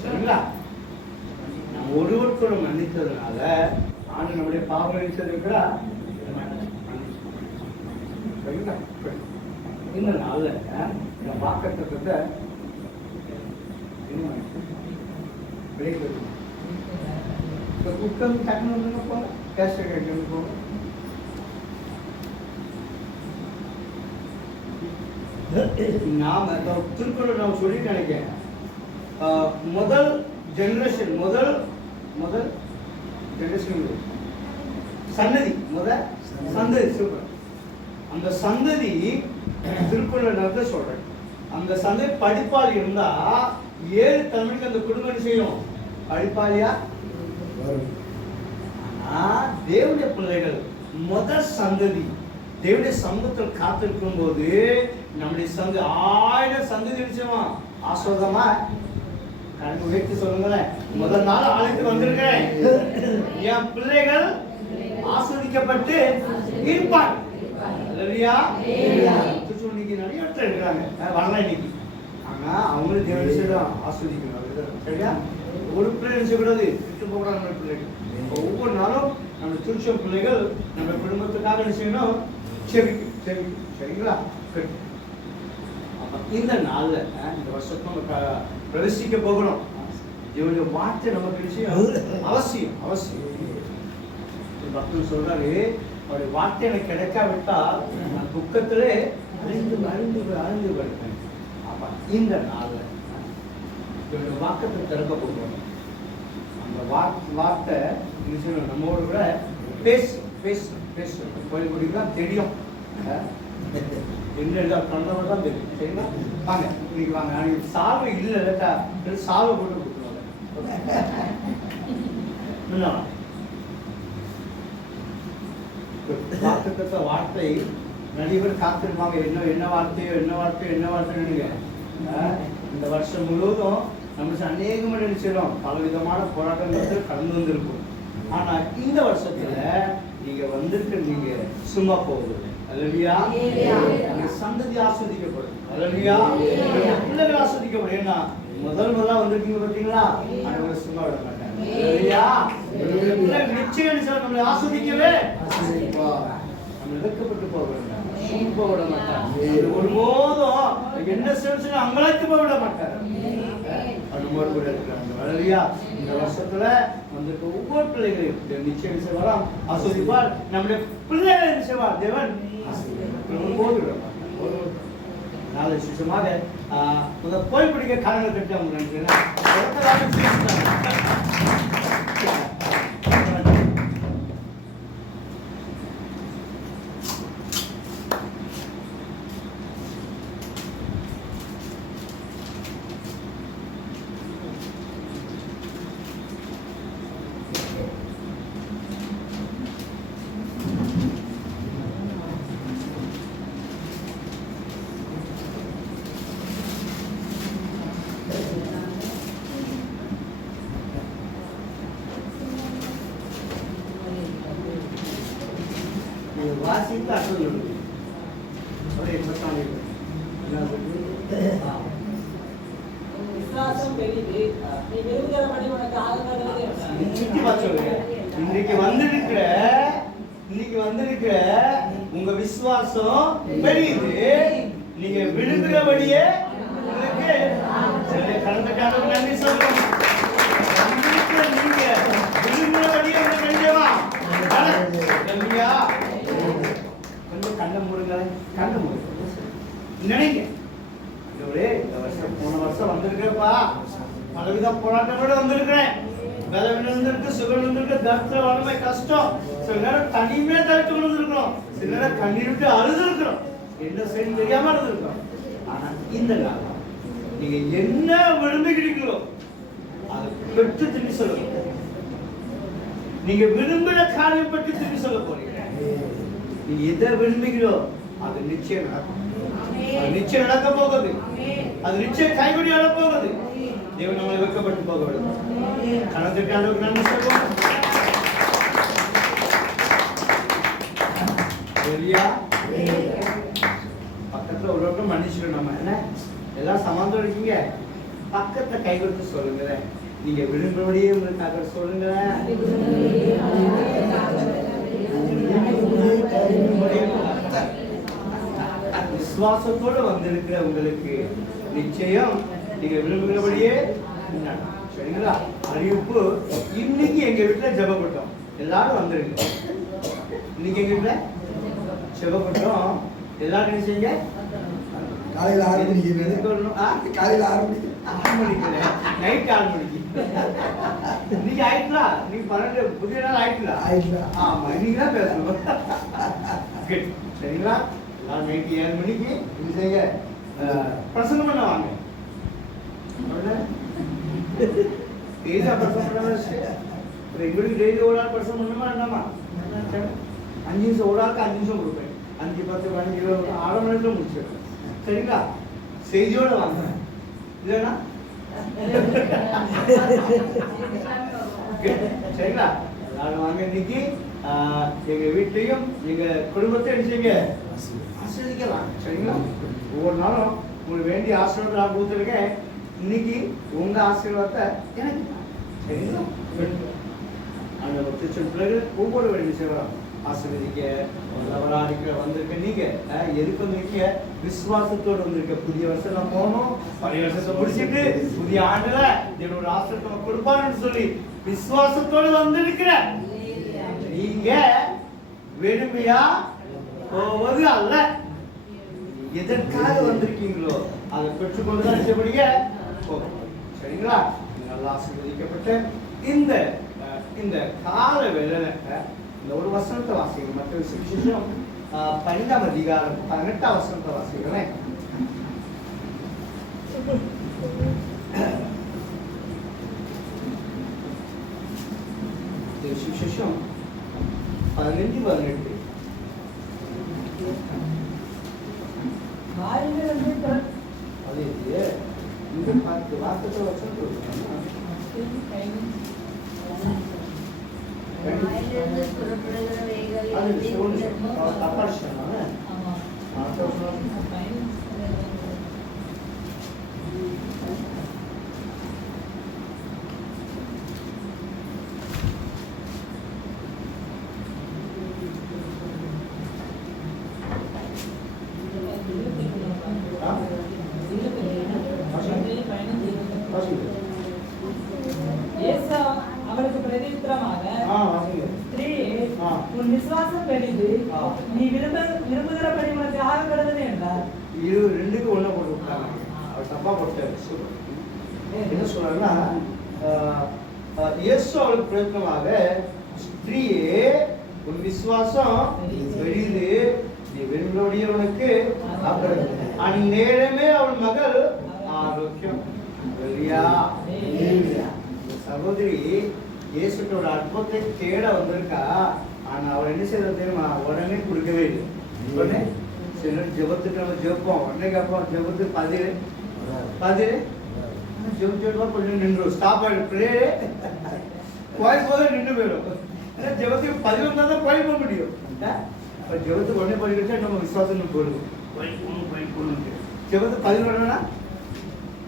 சரிங்களா? நம்ம ஒருவருக்கொரு மன்னித்ததுனால ஆண்டு நம்முடைய பாவம் இருக்கிறா. சரிங்களா? இந்த நாள்ல இந்த வாக்கத்தை உட்கார்ந்து டக்குனு போங்க, கேஷ் கேட்டு போங்க. நாம திருக்குறள் நான் சொல்லி நினைக்கிறேன். முதல் ஜெனரேஷன் சந்ததி சூப்பர். அந்த சந்ததி திருக்குறள் நடத்த சொல்றேன். அந்த சந்ததி படிப்பாளி இருந்தா 7 தமிழுக்கு அந்த குடும்பம் செய்யும் படிப்பாளியா. ஆனா தேவனுடைய பிள்ளைகள் முதல் சந்ததி தேவனுடைய சமூகத்தில் காத்திருக்கும் போது நம்முடைய சந்ததி 1000 சந்ததி நிச்சயமா ஆஸ்வாதமா கணக்கு உயர்த்தி சொல்லுங்களேன். முதல் நாள் ஆலயத்துக்கு வந்திருக்கிறேன், என் பிள்ளைகள் ஆஸ்வதிக்கப்பட்டு இருப்பார். நிறைய இடத்துல இருக்கிறாங்க, வரலாம் இன்னைக்கு. ஆனா அவங்களும் தேவ விஷயம் ஆஸ்வதிக்கணும். சரியா? ஒரு பிள்ளை நினைச்சக்கூடாது, விட்டு போகக்கூடாது. நம்ம பிள்ளைகள் ஒவ்வொரு நாளும் நம்ம துடிச்ச பிள்ளைகள் நம்ம குடும்பத்துக்காக என்ன செய்யணும்? செவிக்கும். சரிங்களா? இந்த நாள்ல இந்த வருஷத்தை நம்ம பிரவேசிக்க போகிறோம். இவருடைய வார்த்தை நமக்கு விஷயம் அவசியம். பக்தர் சொல்றாரு, அவருடைய வார்த்தை எனக்கு கிடைக்காவிட்டால் நான் துக்கத்திலே அழிந்து வருவேன். அப்ப இந்த நாள்ல இவருடைய வாக்கத்தை திறக்க போகிறோம். அந்த வார்த்தை நம்மோடு கூட பேசணும். கோயில் தான் தெரியும், என்ன கண்டவர் தான் தெரியும். சரிங்களா? வாங்க இன்னைக்கு வாங்க. நாளைக்கு சாவை இல்லை, சாவை போட்டு கொடுத்துருவாங்க. வார்த்தை நிறைய பேர் காத்திருப்பாங்க. என்ன வார்த்தைன்னு இந்த வருஷம் முழுவதும் நம்ம அநேகம் நினைச்சிடும். பல விதமான போராட்டங்கள் கடந்து வந்திருக்கும். ஆனா இந்த வருஷத்துல நீங்க வந்துட்டு நீங்க சும்மா போகுது. அல்லேலூயா. சந்ததி ஆஸ்வதிக்கப்படும். அல்லேலூயா. பிள்ளைகள் ஆஸ்வதிக்கப்படும். ஏன்னா முதல்ல வந்திருக்கீங்க பார்த்தீங்களா? சும்மா விட மாட்டேன். நிச்சயம் நம்மளை ஆஸ்வதிக்கவே நம்ம வெட்கப்பட்டு போக வேண்டாம். போக விட மாட்டார். ஒருபோதும் என்ன செஞ்சு அங்கலாய்த்து போக விட மாட்டார். நம்மோடு கூட இருக்கிறாங்க. இந்த வருஷத்துல வந்திருக்க ஒவ்வொரு பிள்ளைகளையும் நிச்சயம் செய்வாராம், ஆஸ்வதிப்பார். நம்முடைய பிள்ளைகளை செய்வார் தேவன் ஒருபோது விட மாட்டார். நாலு விசேஷமாக போய் பிடிக்க காரணங்கள் கட்டி அவங்க வாசித்து அர்த்தம் இன்னைக்கு வந்திருக்கிற உங்க விசுவாசம் பெரியது. நீங்க விழுகிறபடியே உங்களுக்கு கலந்துக்கான நன்றி சொல்றோம். நீங்க விழுகிறபடியே உங்களுக்கு நன்றிவா கொஞ்சம் கண்ணை மூடுங்க, கண்ணை மூடுங்க. நினைங்க இந்த வருஷம் போன வருஷம் வந்திருக்கிறப்பா, பலவித போராட்டங்களோட வந்திருக்கிறேன். வேலை விழுந்திருக்கு, சுகர் விழுந்திருக்கு, தர்த்த வறுமை கஷ்டம், சில நேரம் தனிமே தடுத்து விழுந்திருக்கிறோம், சில நேரம் கண்ணீர் விட்டு அழுது இருக்கிறோம், என்ன செய்ய தெரியாம அழுதுருக்கிறோம். ஆனா இந்த காலம் நீங்க என்ன விரும்புகிறீங்களோ அதை பெற்று திரும்பி சொல்லுங்க. நீங்க விரும்பின காரியம் பற்றி திரும்பி சொல்ல போறீங்க. நீங்க எதை விரும்புகிறோ அது நிச்சயம் நடக்கும். அது நிச்சயம் நடக்க போகுது. அது நிச்சயம் கைகூடி ஆட போகுது. தேவன் நம்மளை வெட்கப்பட்டு போக விடும். கணத்துக்கு அளவுக்கு நன்றி சொல்லுவோம். பக்கத்துல ஒரு மன்னிச்சிடும். நம்ம என்ன எல்லாம் சமாந்தம் இருக்கீங்க, பக்கத்துல கை கொடுத்து சொல்லுங்க. நீங்க விரும்பும்படியே உங்களுக்காக சொல்லுங்க. விசுவாசத்தோடு வந்திருக்கிற உங்களுக்கு நிச்சயம் நீங்க விரும்புகிறபடியே சரிங்களா? அறிவிப்பு இன்னைக்கு எங்க வீட்டுல ஜெபப்பட்டோம், எல்லாரும் வந்துருங்க. இன்னைக்கு எங்க வீட்டுல ஜெபப்பட்டோம், எல்லாரும் என்ன செய்யுங்க? காலையில 6 மணிக்கு காலையில 6 மணிக்கு நைட் 6 மணிக்கு நீங்க ஆயிட்டா? நீங்க 12 புதிய நாள் ஆயிட்டா? ஆமா, இன்னைக்கு தான் பேசணும். சரிங்களா? எல்லாரும் நைட் 7 மணிக்கு என்ன செய்யுங்க? பிரசங்கம் பண்ண வாங்க. எங்களுக்கு டெய்லி ஒரு ஆள் பிரசங்கம் பண்ணுமா என்னமா? 5 நிமிஷம் ஒரு ஆளுக்கு 5 நிமிஷம் கொடுப்பேன். 5, 10, 15, 20, 6 மணி நேரத்துல முடிச்சிருக்கேன். சரிங்களா? செய்தியோட வாங்க, இல்லைன்னா சரிங்களா? எல்லாரும் வாங்க. இன்னைக்கு எங்க வீட்லயும் எங்க குடும்பத்தை அடிச்சீங்க ஆசீர்வதிக்கலாம். சரிங்களா? ஒவ்வொரு நாளும் உங்களுக்கு வேண்டிய ஆசீர்வாதம் நான் கொடுத்துருக்கேன். இன்னைக்கு உங்க ஆசீர்வாதத்தை எனக்கு சரிங்களா? அந்த திருச்செந்தூர் பிள்ளைகள் ஒவ்வொரு வேண்டிய சேவரம் ஆசீர்வதிக்க வந்திருக்க நீங்க எதுக்கு வந்திருக்க? விசுவாசத்தோடு வந்திருக்க. புதிய வருஷம் நம்ம போகணும், பழைய வருஷத்தை முடிச்சுட்டு புதிய ஆண்டுல என்னோட ஆசிரியத்தை நம்ம கொடுப்பாருன்னு சொல்லி விசுவாசத்தோடு வந்திருக்கிற நீங்க வெறுமையா போவது அல்ல. எதற்காக வந்திருக்கீங்களோ அதை பெற்றுக்கொண்டுதான் செய்யப்படுங்க. சரிங்களா? நல்லா ஆசீர்வதிக்கப்பட்ட இந்த கால வேளையில இந்த ஒரு வசனத்தை வாசிங்க. மற்ற விசேஷம் 12ஆம் அதிகாரம் 18ஆம் வசனத்தை வாசிக்கிறேன். விசேஷம் 15-18 அது இந்த வார்த்தை வசனத்தை வாயிலிருந்து புறப்படுகிறவைகள் இயேசு அவளுக்கு பிரதியுத்தரமாக, ஸ்திரீயே, உன் விசுவாசம் பெரிது, நீ விரும்புகிறபடி உனக்கு ஆகப்படுவது என்றார். இது ரெண்டுக்கும் ஒண்ணு போட்டு விட்டாங்க. அவர் தப்பா போட்டாரு. என்ன சொல்றாருன்னா, இயேசு அவளுக்கு பிரதியுத்தரமாக, ஸ்திரீயே, உன் விசுவாசம் பெரிது, நீ விரும்புகிறபடி உனக்கு ஆகப்படுவது. அந்நேரமே அவள் மகள் ஆரோக்கியம். சகோதரி இயேசுட்ட ஒரு அற்புதத்தை தேட வந்திருக்கா. ஆனா அவர் என்ன செய்யறது தெரியுமா? உடனே கொடுக்கவே இல்லை. உடனே சிலர் ஜெபத்துக்கு நம்ம ஜெபப்போம், உடனே கேட்போம், ஜெபத்துக்கு பதில் ஜெபம் கொஞ்சம் நின்று ஸ்டாப் ஆயிடும். கோயில் போதும் நின்று போயிடும். ஏன்னா ஜெபத்துக்கு 11 தான் கோயில் போக முடியும். ஜெபத்துக்கு உடனே படிக்கிட்டா நம்ம விசுவாசம் போயிடும். ஜெபத்துக்கு 11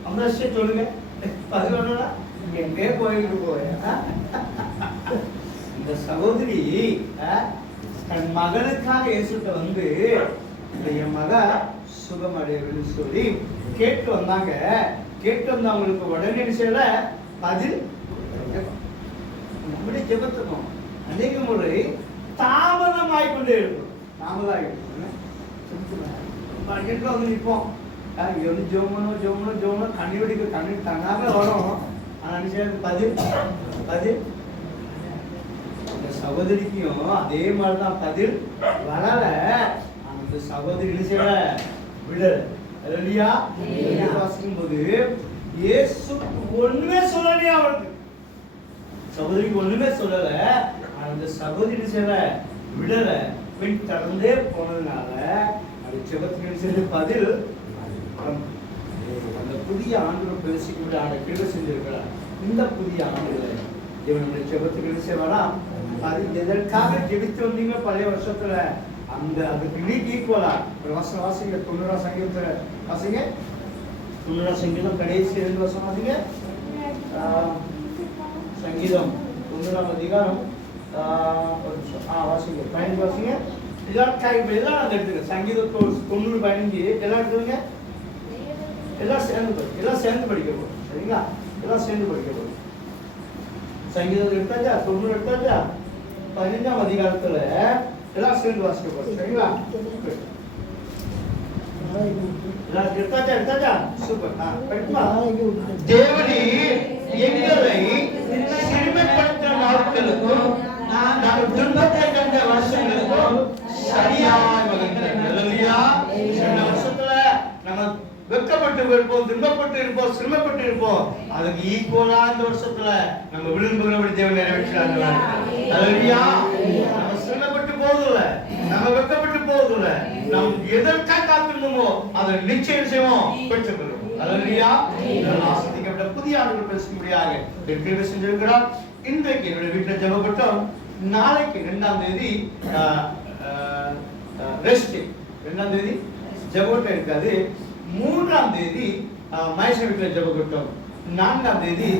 அந்த சொல்லுங்க. 11 எங்கே போயிட்டு போய இந்த சகோதரி தன் மகனுக்காக இயேசுட்ட வந்து என் மக சுகமடையன்னு சொல்லி கேட்டு வந்தாங்க. கேட்டு வந்தவங்களுக்கு உடனே செய்யல பதில். நம்முடைய ஜெபத்துக்கும் அநேக முறை தாமதம் ஆகிக்கொண்டே இருக்கும். தாமதம் ஆகிட்டு வந்து நிற்போம். இங்க வந்து ஜோமனும் கண்ணீர் தன்னாக வரும். ஆனா பதில் அந்த சகோதரிக்கும் அதே மாதிரிதான் பதில் வரல. அந்த சகோதரி செய்யல விடல. இல்லையா? வாசிக்கும் போது இயேசு ஒண்ணுமே சொல்லலையா அவளுக்கு. சகோதரிக்கு ஒண்ணுமே சொல்லல. அந்த சகோதரி செய்யல விடல. பின் தொடர்ந்தே போனதுனால அது ஜெபத்துக்கு செய்த பதில். அந்த புதிய ஆண்டு பேசிக்கிட்டு ஆண்ட கிருபை செஞ்சிருக்கிறார். இந்த புதிய ஆண்டுகளை நம்முடைய ஜெபத்துக்கு செய்வாரா? அது எதற்காக ஜெபித்து வந்தீங்க பழைய வருஷத்துல அந்த அதுக்கு நீக்கு ஈக்குவலா ஒரு வருஷம் வாசிங்க. 90 சங்கீதத்துல வாசிங்க. 90 சங்கீதம் கடைசி 2 வருஷம் வாசிங்க. சங்கீதம் 90 அதிகாரம் வாசிங்க. 15 வாசிங்க. எல்லாம் அந்த எடுத்துக்க. சங்கீதம் 90 15 எல்லாம் எடுத்துருங்க. எல்லாம் சேர்ந்து படிக்க போறோம். சரிங்களா? எல்லாம் சேர்ந்து படிக்க போறோம். சங்கீதம் எடுத்தாச்சா? 90 எடுத்தாச்சா? 15ஆம் அதிகாரத்துல எல்லாம் சேர்ந்து வாசிக்க போறோம். சரிங்களா? எல்லாம் எடுத்தாச்சா? சூப்பர். படிக்குமா? தேவனே எங்களை சிறுமைப்படுத்த நாட்களுக்கும் நான் துன்பத்தை கண்ட வருஷங்களுக்கும் சரியாய் வகுக்கிறேன். சில வருஷத்துல நம்ம வெட்கப்பட்டு இருப்போம், துன்பப்பட்டு இருப்போம், சிரமப்பட்டு இருப்போம். அதுக்கு ஈக்குவலா இந்த வருஷத்துல நம்ம விரும்புகிறபடி தேவன் நிறைவேற்றாங்க. நம்ம சிரமப்பட்டு போவதில்லை, நம்ம வெட்கப்பட்டு போவதில்லை. நாம் எதற்காக காத்திருந்தோமோ அதை நிச்சயம் செய்வோம், பெற்றுக்கொள்வோம். புதிய ஆண்டுகள் பேச முடியாது கிருபை செஞ்சிருக்கிறார். இன்றைக்கு என்னுடைய வீட்டில் ஜெபப்பட்டோம். நாளைக்கு 2ஆம் தேதி ரெஸ்ட். 2ஆம் தேதி ஜெபப்பட்டம் இருக்காது. 3ஆம் தேதி மகேஷ் வீட்டில் ஜெபப்பட்டோம். 4ஆம் தேதி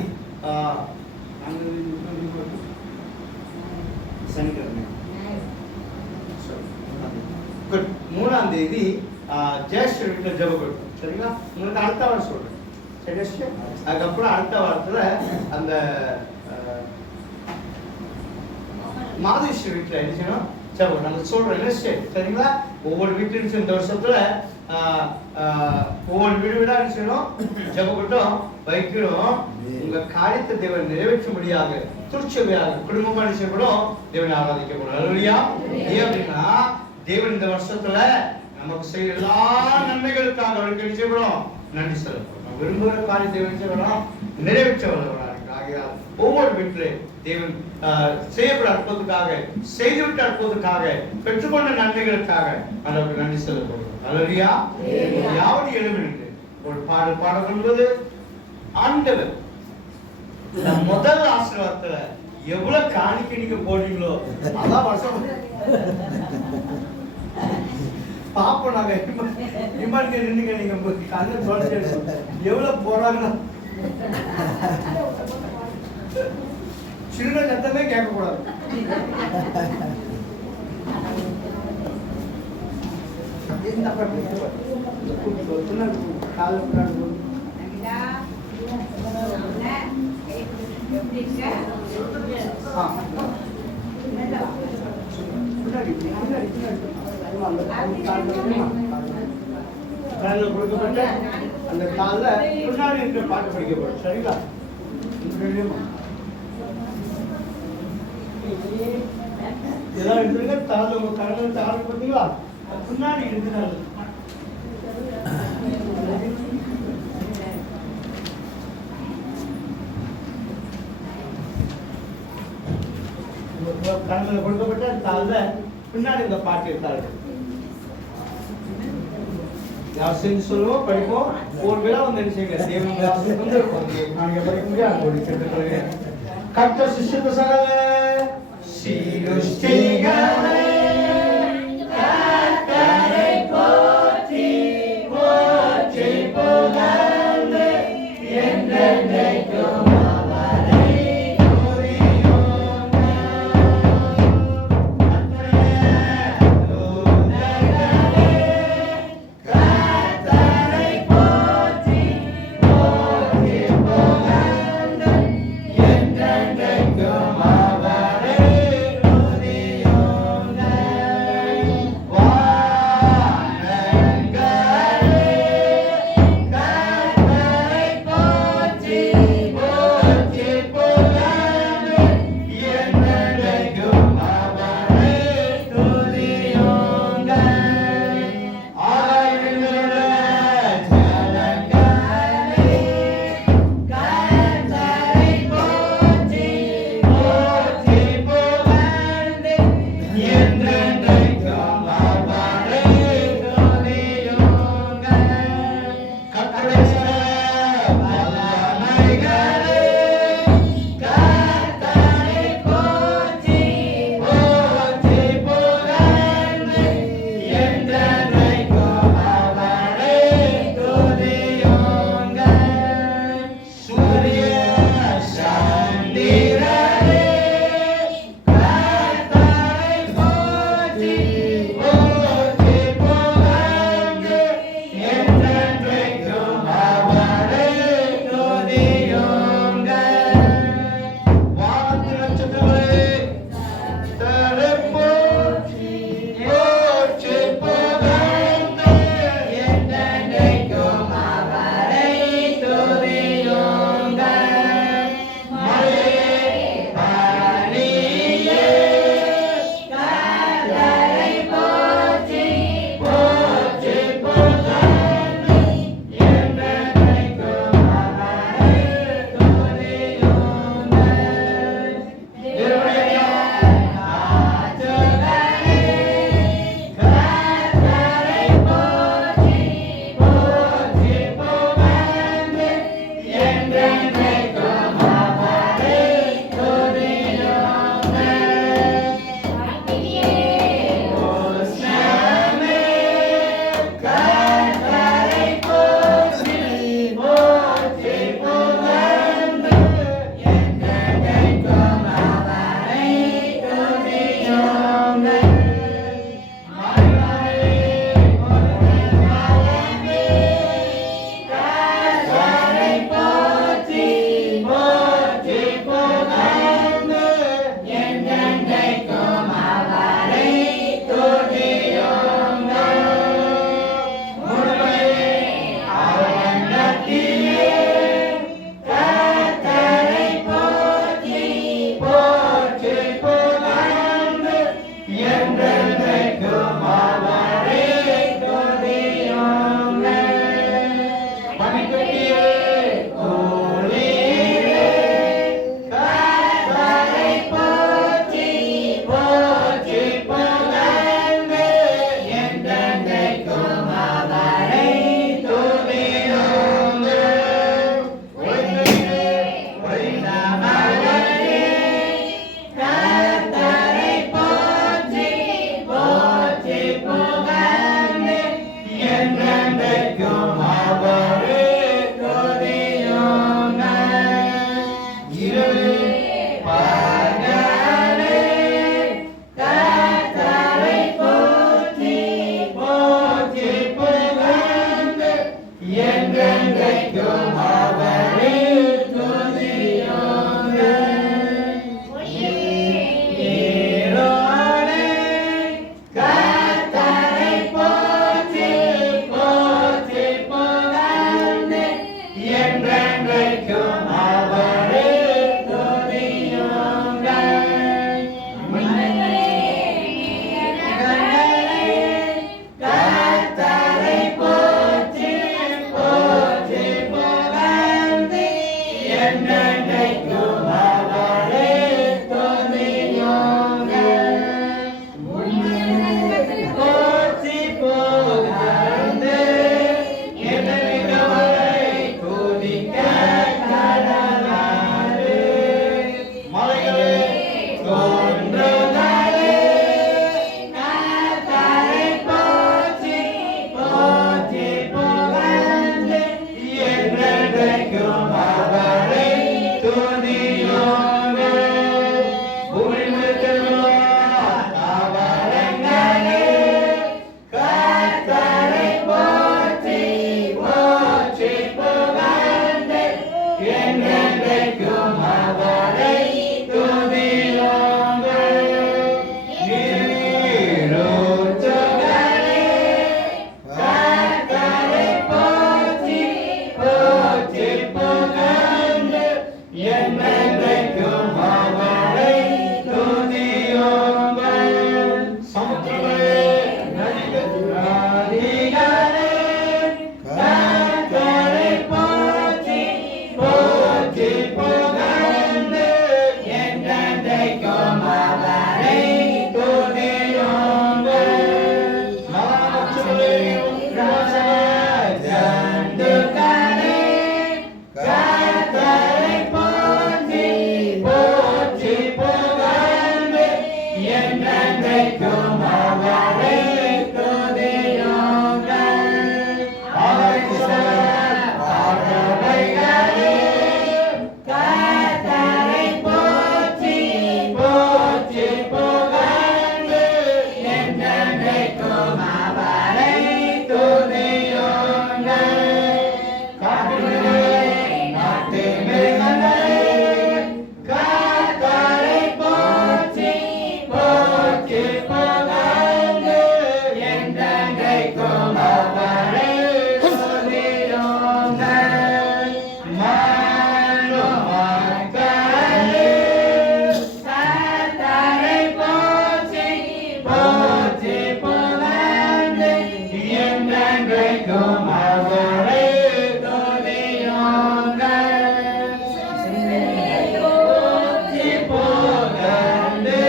சனிக்கிழமை. 3ஆம் தேதி ஜெயஸ்ரீ வீட்டில் ஜெபப்பட்டோம். சரிங்களா? உங்களுக்கு அடுத்த வாரம் சொல்றேன். சரி, அதுக்கப்புறம் அடுத்த வாரத்துல அந்த மாதேஸ்வரி வீட்டில் என்ன செய்யணும்? ஜெபம் நாங்கள் சொல்றேன். சரிங்களா? ஒவ்வொரு வீட்டிலும் இந்த வருஷத்துல ஒவ்வொரு வீடா செய்யணும், ஜெபப்பட்டோம் வைக்கணும். உங்க காரியத்தை தேவன் நிறைவேற்றும்படியாக திருச்சபையாக குடும்பமா செய்யப்படும், தேவனை ஆராதிக்கப்படும். ஏன் அப்படின்னா தேவன் இந்த வருஷத்துல நமக்கு செய்ய எல்லா நன்மைகளுக்காக அவருக்கு செய்யப்படும் நன்றி செலுத்தணும். விரும்புகிற காரியம் தேவன் செய்யப்படும் நிறைவேற்ற வல்லவராக. ஆகையால் ஒவ்வொரு வீட்டிலே தேவன் செய்யப்பட அற்புதத்துக்காக, செய்துவிட்ட அற்புதத்துக்காக, பெற்றுக்கொண்ட நன்மைகளுக்காக அதற்கு நன்றி செலுத்தப்படும். அல்லேலூயா. யாவது எழுமிருந்து ஒரு பாடல் பாடப்படுவது ஆண்டவர் முதல் ஆசீர்வாதத்துல எவ்வளவு காணிக்கை நீங்க போடுறீங்களோ அதான் வருஷம் பாப்போம். நாங்க நிம்மதிக்க நின்னுங்க. நீங்க கண்ணு சொல்ல எவ்வளவு போறாங்களோ சின்ன சத்தமே கேட்க கூடாது. கால கொடுக்கப்பட்ட அந்த தாள்ல முன்னாடி இருக்கிற பாட்டு படிக்கப்படும். சரிங்களா? இதெல்லாம் எடுத்துருங்க. தாள் உங்க கரங்களை தாள் பார்த்தீங்களா? முன்னாடி இருக்கிறாங்க. கரங்களை கொடுக்கப்பட்ட தாள்ல பின்னாடி இந்த பாட்டு எடுத்தார்கள். யாசின் சொல்லுவோம், படிப்போம். ஒரு விழா வந்து என்ன செய்யுங்க, தேவன் யாசின் வந்து நாங்கள் படிக்க முடியாது. அப்படி கேட்டுக்கிறேன். கர்த்தர் சிஷ்யத்தை சகல சிருஷ்டிகளே கர்த்தரை போற்றி போற்றி புகழ்ந்து என்றென்றைக்கும் என்றென்றைக்கும் அவரை துதியுங்கள். போற்றி புகழ்ந்து என்றென்றைக்கும் துதிக்க கடலாது. மலைகளே தோன்றுதலே கர்த்தரை போற்றி போற்றி புகழ்ந்து என்றென்றைக்கும் அவரை துதியுங்கள். பூமியிலுள்ள தாவரங்களே கர்த்தரை போற்றி போற்றி புகழ்ந்து என்றென்றைக்கும் அவரை துதியுங்கள். நீரூற்றுகளே கர்த்தரை போற்றி போற்றி புகழ்ந்து என்றென்றைக்கும் அவரை துதியுங்கள். சமுத்திரங்களே நதிகளே கர்த்தரை போற்றி போற்றி புகழ்ந்து என்றென்றைக்கும் அவரை துதியுங்கள். ஜந்துக்களே கர்த்தரை போற்றி போற்றி புகழ்ந்து என்றென்றைக்கும் அவரை துதியுங்கள். பறவைகளே கர்த்தரை போற்றி போற்றி புகழ்ந்து என்றென்றைக்கும் அவரை துதியுங்கள். காட்டுமிருகங்களே, நாட்டு மிருகங்களே கர்த்தரை போற்றி போற்றி புகழ்ந்து என்றென்றைக்கும் அவரை துதியுங்கள். மனு மக்களே கர்த்தரை போற்றி போற்றி புகழ்ந்து என்றென்றைக்கும் அவரை துதியுங்கள். போற்றி புகழ்ந்து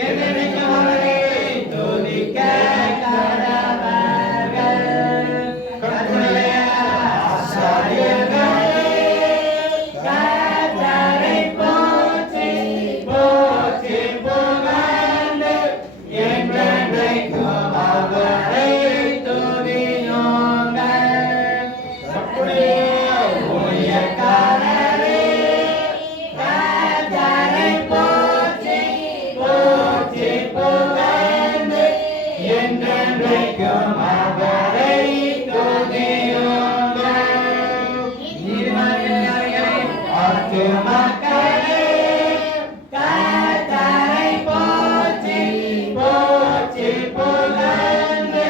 என்றென்றைக்கும் அவரை துதிக்க கடவர்கள். கர்த்தருடைய ஆசாரியர்களே கர்த்தரை போற்றி போற்றி புகழ்ந்து என்றென்றைக்கும் அவரை துதியுங்கள். கர்த்தருடைய ஊழியக்காரரே கர்த்தரை போற்றி போற்றி புகழ்ந்து என்றென்றைக்கும் அவரை துதியுங்கள். நீதிமான்களே, ஆத்துமாக்களே கர்த்தரை போற்றி போற்றி புகழ்ந்து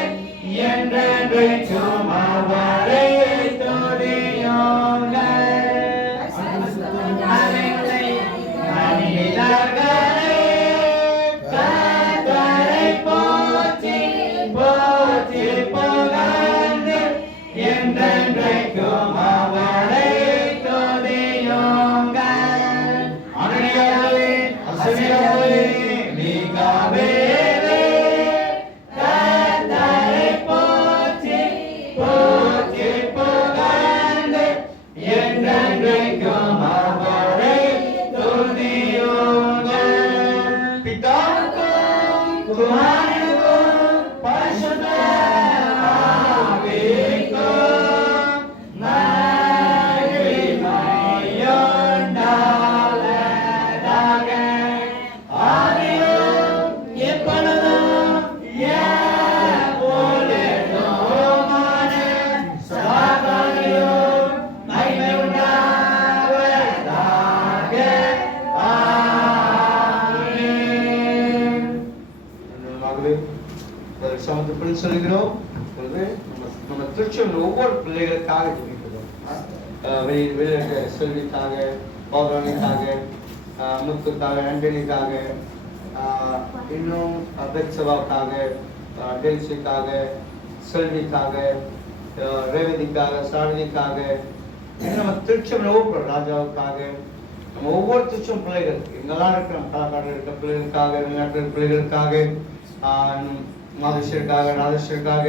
என்றென்றைக்கும் அவரை துதியுங்கள். மனிதர்களே கர்த்தரை போற்றி போற்றி புகழ்ந்து என்றென்றைக்கும் அவரை துதியுங்கள். அனனியாவே, அசரியாவே, மீகாவேலே கர்த்தரை போற்றி போற்றி புகழ்ந்து என்றென்றைக்கும் அவரை துதியுங்கள். பிதாவுக்கும் குமாரனுக்கும் பரிசுத்த ஆவிக்கும் மகிமையுண்டாவதாக. ஆதியிலும் எப்பொழுதும் எப்பொழுதுமான சதாகாலமும் மகிமை உண்டாவதாக. ஆமென். ஆகவே சமத்துவத்தில் சொல்கிறோம். இப்பொழுது நம்ம திருச்செந்தூர் ஒவ்வொரு பிள்ளைகளுக்காக ஜெபிக்கிறோம். செல்விக்காக, பௌர்ணமிக்காக, முத்துக்காக, ஆண்டனிக்காக, இன்னும் பெட்சவாக்காக, டெல்சிக்காக, செல்விக்காக, ரேவதிக்காக, சாரதிக்காக, நம்ம திருச்சபையில் ஒவ்வொரு ராஜாவுக்காக நம்ம ஒவ்வொரு திருச்சம் பிள்ளைகள் எங்கெல்லாம் இருக்கிற கலாக்காட்டில் இருக்க பிள்ளைகளுக்காக, வெளிநாட்டில் இருக்க பிள்ளைகளுக்காக, மாதேஸ்வருக்காக, ராஜேஸ்வருக்காக,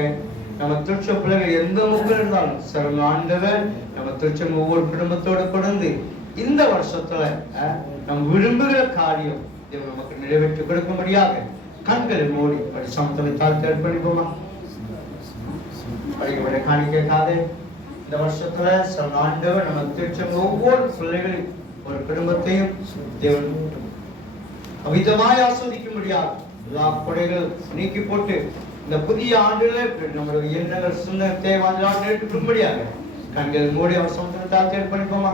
நம்ம திருச்சம் பிள்ளைகள் எந்த முக்கில் இருந்தாலும் சிறந்த ஆண்டவர் நம்ம திருச்சம் ஒவ்வொரு குடும்பத்தோடு கொண்டு இந்த வருஷத்துல நம்ம விரும்புகிற காரியம் தேவன் நமக்கு நிறைவேற்றி கொடுக்கும்படியாக கண்களை மூடி சமத்தலை தாழ்த்து அர்ப்பணிப்போமா? படிக்கப்பட்ட காணிக்கைக்காக இந்த வருஷத்துல சில ஆண்டவர் நம்ம திருச்சம் ஒவ்வொரு பிள்ளைகளையும் ஒரு குடும்பத்தையும் தேவன் அவிதமாய் ஆஸ்வதிக்க முடியாது எல்லா கொடைகள் நீக்கி போட்டு இந்த புதிய ஆண்டுல நம்மளுடைய எண்ணங்கள் சின்ன தேவையான நேற்று முடியாது. கண்கள் மூடி அவர் சமத்தலை தாழ்த்து அர்ப்பணிப்போமா?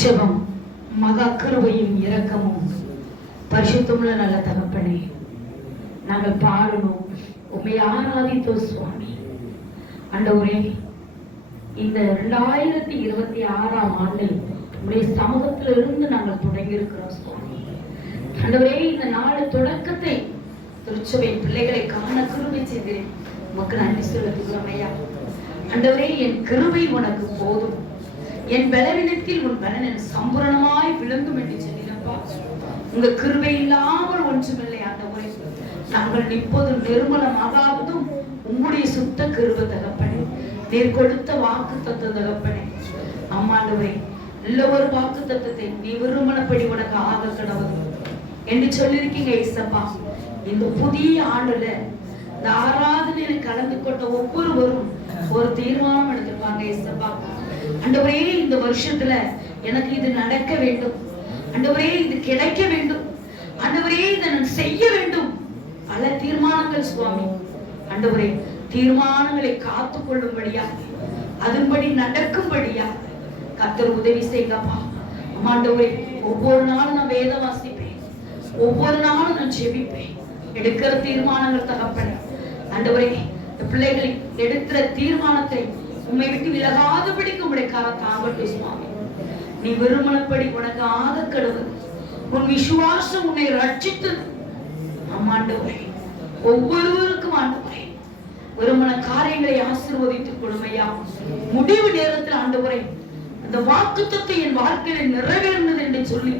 ஜெபம். மகா கிருபையும் இரக்கமும் பரிசுத்தமுள்ள நல்ல தகப்பனே, நாங்கள் பாடணும், உம்மை ஆராதித்தோம் சுவாமி. ஆண்டவரே, இந்த 2026ஆம் ஆண்டில் உம்முடைய சமூகத்தில் இருந்து நாங்கள் தொடங்கி இருக்கிறோம் சுவாமி. ஆண்டவரே, இந்த நாடு தொடக்கத்தை திருச்சபை பிள்ளைகளை காண கிருபை செய்கிறேன். உமக்கு நன்றி செலுத்துகிறோம் ஐயா. ஆண்டவரே, என் கிருபை உனக்கு போதும், என் பலவீனத்தில் உன் பலன் எனக்கு சம்பூரணமாய் விளங்கும் என்று சொன்னீரப்பா. உங்க கிருபை இல்லாமல் ஒன்றுமில்லை ஆண்டவரே. நாங்கள் இப்போது நிர்மலமாகாவதும் உங்களுடைய சுத்த கிருபை தகப்பனே, நீர் கொடுத்த வாக்கு தத்துவ தகப்பனே. ஆமாண்டவரே, நல்ல ஒரு வாக்கு தத்துவத்தை நீ விரும்பினபடி உனக்கு ஆக கடவுள் என்று சொல்லியிருக்கீங்க ஏசப்பா. இந்த புதிய ஆண்டுல இந்த ஆராதனையில் கலந்து கொண்ட ஒவ்வொருவரும் ஒரு தீர்மானம் எடுத்திருப்பாங்க ஏசப்பா. ஆண்டவரே, இந்த வருஷத்துல எனக்கு இது நடக்க வேண்டும், ஆண்டவரே இது கிடைக்க வேண்டும், ஆண்டவரே இதை நான் செய்ய வேண்டும். பல தீர்மானங்கள் சுவாமி. ஆண்டவரே, தீர்மானங்களை காத்துக் கொள்ளும்படியா, அதன்படி நடக்கும்படியா கர்த்தர் உதவி செய்யப்பா. ஆண்டவரே, ஒவ்வொரு நாளும் நான் வேதம் வாசிப்பேன், ஒவ்வொரு நாளும் நான் ஜெபிப்பேன். எடுக்கிற தீர்மானங்கள் தகப்பனே, ஆண்டவரே பிள்ளைகளை எடுக்கிற தீர்மானத்தை உம்மை விட்டு விலகாதபடிக்கு உம்முடைய கரம் தாங்கட்டும் சுவாமி. நீ விரும்பினபடி உனக்கு ஆக கடவுள், உன் விசுவாசம் உன்னை ரட்சித்தது. ஆமாண்டவரே, ஒவ்வொருவருக்கும் ஆண்டவரே விரும்பின காரியங்களை ஆசீர்வதித்துக் கொடுமையா. முடிவு நேரத்தில் ஆண்டவரே அந்த வாக்குத்தத்தை என் வாழ்க்கையில நிறைவேறினது என்று சொல்லி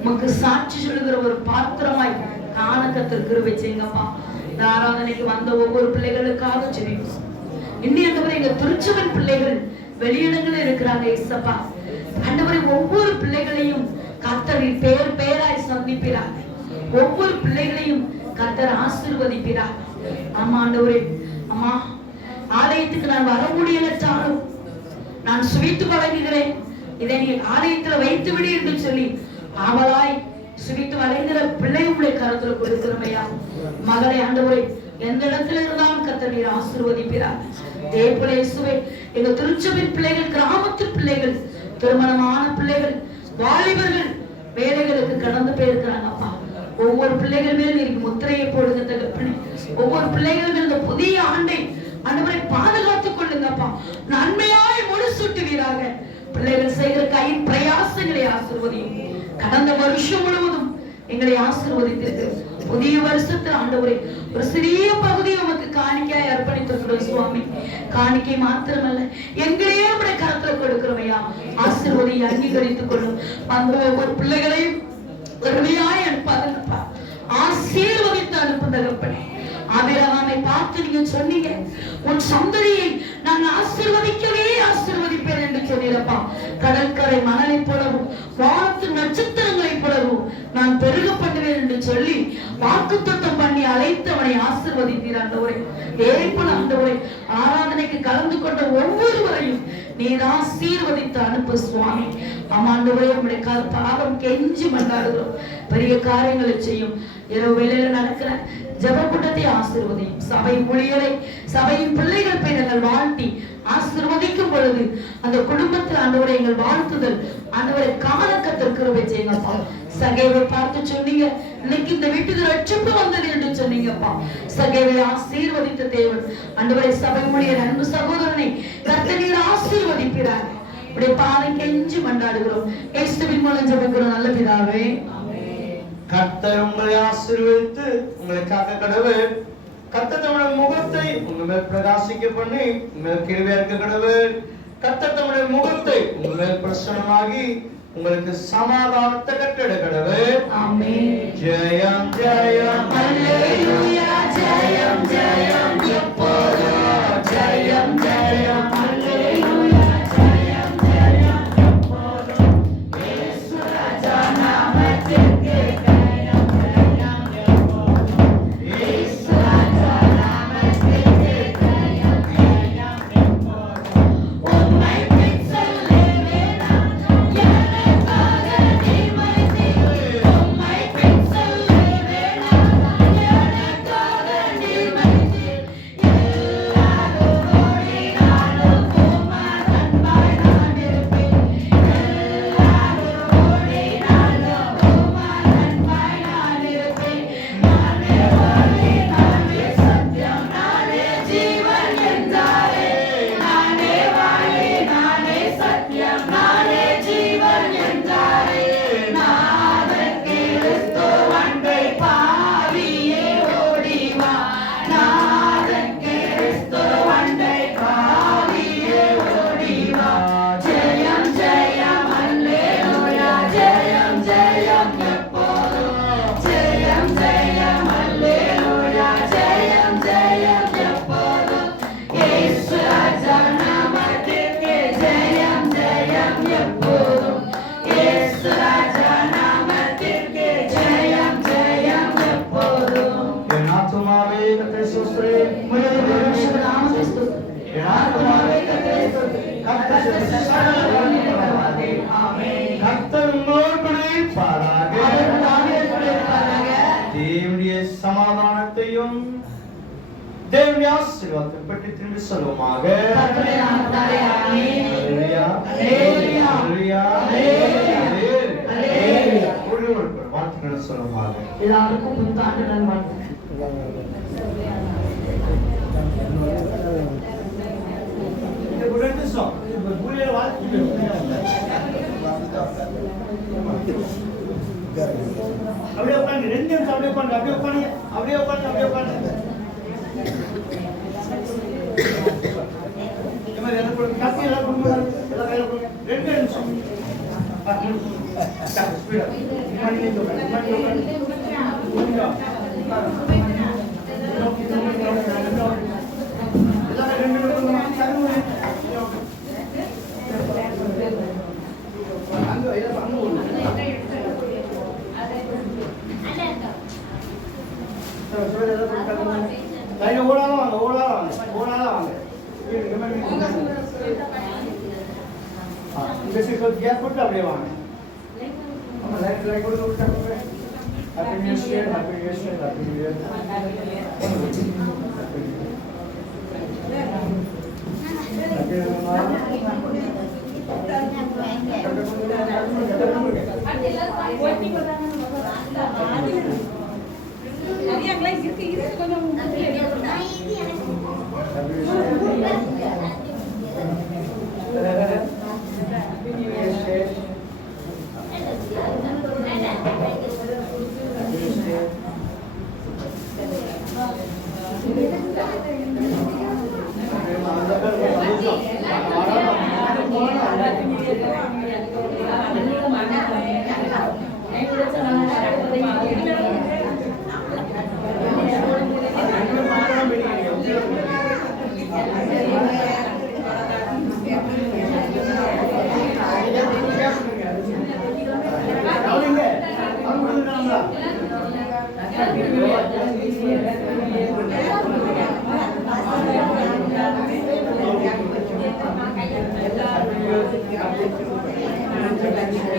உமக்கு சாட்சி சொல்லுகிற ஒரு பாத்திரமாய் காண கர்த்தர் கிருபை செய்யுங்கப்பா. இந்த ஆராதனைக்கு வந்த ஒவ்வொரு பிள்ளைகளுக்காக ஜெபிப்போம். இன்னும் ஆண்டவரே, எங்க திருச்சபையின் பிள்ளைகள் வெளியிடங்களில் இருக்கிறாங்க ஏசப்பா. ஆண்டவரே, ஒவ்வொரு பிள்ளைகளையும் கர்த்தர் பேர் பேராய் சந்திப்பிறாங்க. ஒவ்வொரு பிள்ளைகளையும் கர்த்தர் ஆசீர்வதிப்பிறாங்க. ஆமா ஆண்டவரே, அம்மா ஆலயத்துக்கு நான் வர முடியலற்றாலும் நான் சுவித்து வழங்குகிறேன், இதை நீ ஆலயத்துல வைத்து விடு என்று சொல்லி அவளாய் சுவித்து வழங்குகிற பிள்ளை உடைய கருத்துல கொடுக்கிறமையா. மகளை ஆண்டவரே, எந்த இடத்துல இருந்தாலும் கர்த்தர் நீர் ஆசீர்வதிப்பிறார். அதே போல இயேசுவே, எங்க திருச்சபை பிள்ளைகள், கிராமத்து பிள்ளைகள், திருமணமான பிள்ளைகள், வாலிபர்கள் வேலைகளுக்கு கடந்து போயிருக்கிறாங்க அப்பா. ஒவ்வொரு பிள்ளைகள் மேல் நீர் முத்திரையை போடுங்க தகப்பனே. ஒவ்வொரு பிள்ளைகள் மேல் இந்த புதிய ஆண்டை ஆண்டவரை பாதுகாத்துக் கொள்ளுங்கப்பா. நன்மையாய் முடிசூட்டுவீராக. பிள்ளைகள் செய்கிற கையின் பிரயாசங்களை ஆசீர்வதியும். கடந்த வருஷம் முழுவதும் எங்களை ஆசீர்வதித்திருக்கு. புதிய வருஷத்துல ஆண்டவரே ஒரு சிறிய பகுதியை உமக்கு காணிக்கையாய் அர்ப்பணித்திருக்கிறோம் சுவாமி. காணிக்கை மாத்திரமல்ல, எங்களையே உடைய கருத்துல கொடுக்கிறவையா. ஆசீர்வதி அங்கீகரித்துக் கொள்ளும். அந்த ஒவ்வொரு பிள்ளைகளையும் உரிமையாய் அனுப்பாதப்பா. ஆசீர்வதித்து அனுப்புதகப்பனே. ஆபிரகாமை பார்த்து நீங்க சொன்னீங்க, உன் சந்ததியை நான் ஆசீர்வதிக்கவே ஆசீர்வதிப்பேன் என்று சொன்னீரப்பா. கடற்கரை மணலை போலவும் வானத்து நட்சத்திரங்களை போலவும் நான் பெருக பண்ணுவேன் என்று சொல்லி வாக்குத்தத்தம் பண்ணி அழைத்து அவனை ஆசீர்வதித்தீர் ஆண்டவரே. ஏற்பட ஆண்டவரே, ஆராதனைக்கு கலந்து கொண்ட ஒவ்வொருவரையும் நீர் ஆசீர்வதித்து அனுப்பு சுவாமி. ஆமாண்டவரே, உங்களுடைய பாகம் கெஞ்சி மன்றாடுகிறோம். பெரிய காரியங்களை செய்யும். இரவு வேளையில நடக்கிற ஜெபக்கூட்டத்தை ஆசீர்வதியும். சபை ஊழியரை, சபையின் பிள்ளைகள் போய் நாங்கள் வாழ்த்தி ஆசீர்வதிக்கும் பொழுது அந்த குடும்பத்தில் ஆண்டவரை எங்கள் வாழ்த்துதல் ஆண்டவரை காணக்கத்தர் கிருபை செய்யுங்கப்பா. சகேவை பார்த்து சொன்னீங்க, இன்னைக்கு இந்த வீட்டுக்கு ரட்சிப்பு வந்தது என்று சொன்னீங்கப்பா. சகேவை ஆசீர்வதித்த தேவன் ஆண்டவரை சபை ஊழியர் அன்பு சகோதரனை கர்த்தர் நீர் ஆசீர்வதிக்கிறார். உடைய பாதை கெஞ்சி மன்றாடுகிறோம். இயேசுவின் மூலம் ஜெபிக்கிறோம் நல்ல பிதாவே. கர்த்தர் உங்களை ஆசீர்வதித்து உங்களை காக்க கடவுள். கர்த்தர் தம்முடைய முகத்தை உங்கள் மேல் பிரகாசிக்க பண்ணி உங்கள் கிருபையா இருக்க கடவுள். கர்த்தர் தம்முடைய முகத்தை உங்கள் மேல் பிரசன்னமாகி உங்களுக்கு சமாதானத்தை கட்டளை கடவுள். ஆமென். ஜெயம் ஜெயம் அல்லேலூயா. ஜெயம் ஜெயம் எப்போதும். ஜெயம் ஜெயம் அல்லேலூயா. ஜெயம் ஜெயம் எப்போதும். இயேசு ராஜா நாமத்திற்கு ஜெயம் ஜெயம் எப்போதும். இயேசு ராஜா நாமத்திற்கு ஜெயம் ஜெயம் எப்போதும். உம்மை பின் சொல்லுவே நான் எனக்காக நீ மறித்தீர். உம்மை பின் சொல்லுவே நான் எனக்காக நீ மறித்தீர். எல்லாரும் ஓடினாலும் உம்மால் அன்பாய் நான் இருப்பேன். எல்லாரும் ஓடினாலும் உம்மால் அன்பாய் நான் இருப்பேன். நானே வழி, நானே சத்தியம், நானே ஜீவன் என்றாரே. நானே வழி, நானே சத்தியம், நானே ஜீவன் என்றாரே. நாதன் கிறிஸ்து அண்டை பாவியே ஓடிவா. நாதன் கிறிஸ்து அண்டை பாவியே ஓடிவா. ஜெயம் ஜெயம் அல்லேலூயா. ஜெயம் ஜெயம் எப்போதும். ஜெயம் ஜெயம் அல்லேலூயா. ஜெயம் ஜெயம் எப்போதும். இயேசு ராஜா நாமத்திற்கு ஜெயம் ஜெயம் எப்போதும். இயேசு ராஜா நாமத்திற்கு ஜெயம் ஜெயம் எப்போதும். என் ஆத்துமாவே கர்த்தரை ஸ்தோத்திரி. நாமத்தை ஸ்தோத்திரி. என் ஆத்துமாவே கர்த்தரை ஸ்தோத்திரி. கர்த்தர் சகல வல்லமையுள்ளவரே. ஆமென். கர்த்தர் உங்களோடு கூட இருப்பாராக. அவர் நாமே கூட இருப்பாராக. தேவனுடைய சமாதானத்தையும் தேவனுடைய ஆசீர்வாதத்தையும் பற்றி திரும்பி சொல்லுவோமாக. கர்த்தருடைய நாமத்தாலே ஆமென். அல்லேலூயா. அல்லேலூயா. அல்லேலூயா. அல்லேலூயா. அல்லேலூயா. ஒருவருக்கு வாழ்த்துக்களை சொல்லுவோமாக. எல்லாருக்கும் புத்தாண்டு நல்வாழ்த்துக்கள். இந்த ஒரு ரெண்டு நிமிஷம். இந்த பூலியில வாழ்த்து அப்படியே உட்காந்து 2 நிமிஷம் அப்படியே உட்காந்து அப்படியே உட்காந்து அப்படியே உட்காந்து அப்படியே உட்காந்து இந்த மாதிரி எல்லாம் கொடுங்க. கத்தி எல்லாம் கொடுங்க. எல்லாம் கையில கொடுங்க. 2 நிமிஷம். ஸ்பீடா. மணி உட்காந்து. மணி உட்காந்து. ஓடாதான் வாங்க ஓடாதான் வாங்க ஓடாதான் வாங்க. கேப் போட்டு அப்படியே வாங்க. லைட் கொடுத்து happy new year. Happy new year. Happy new year. Thank you.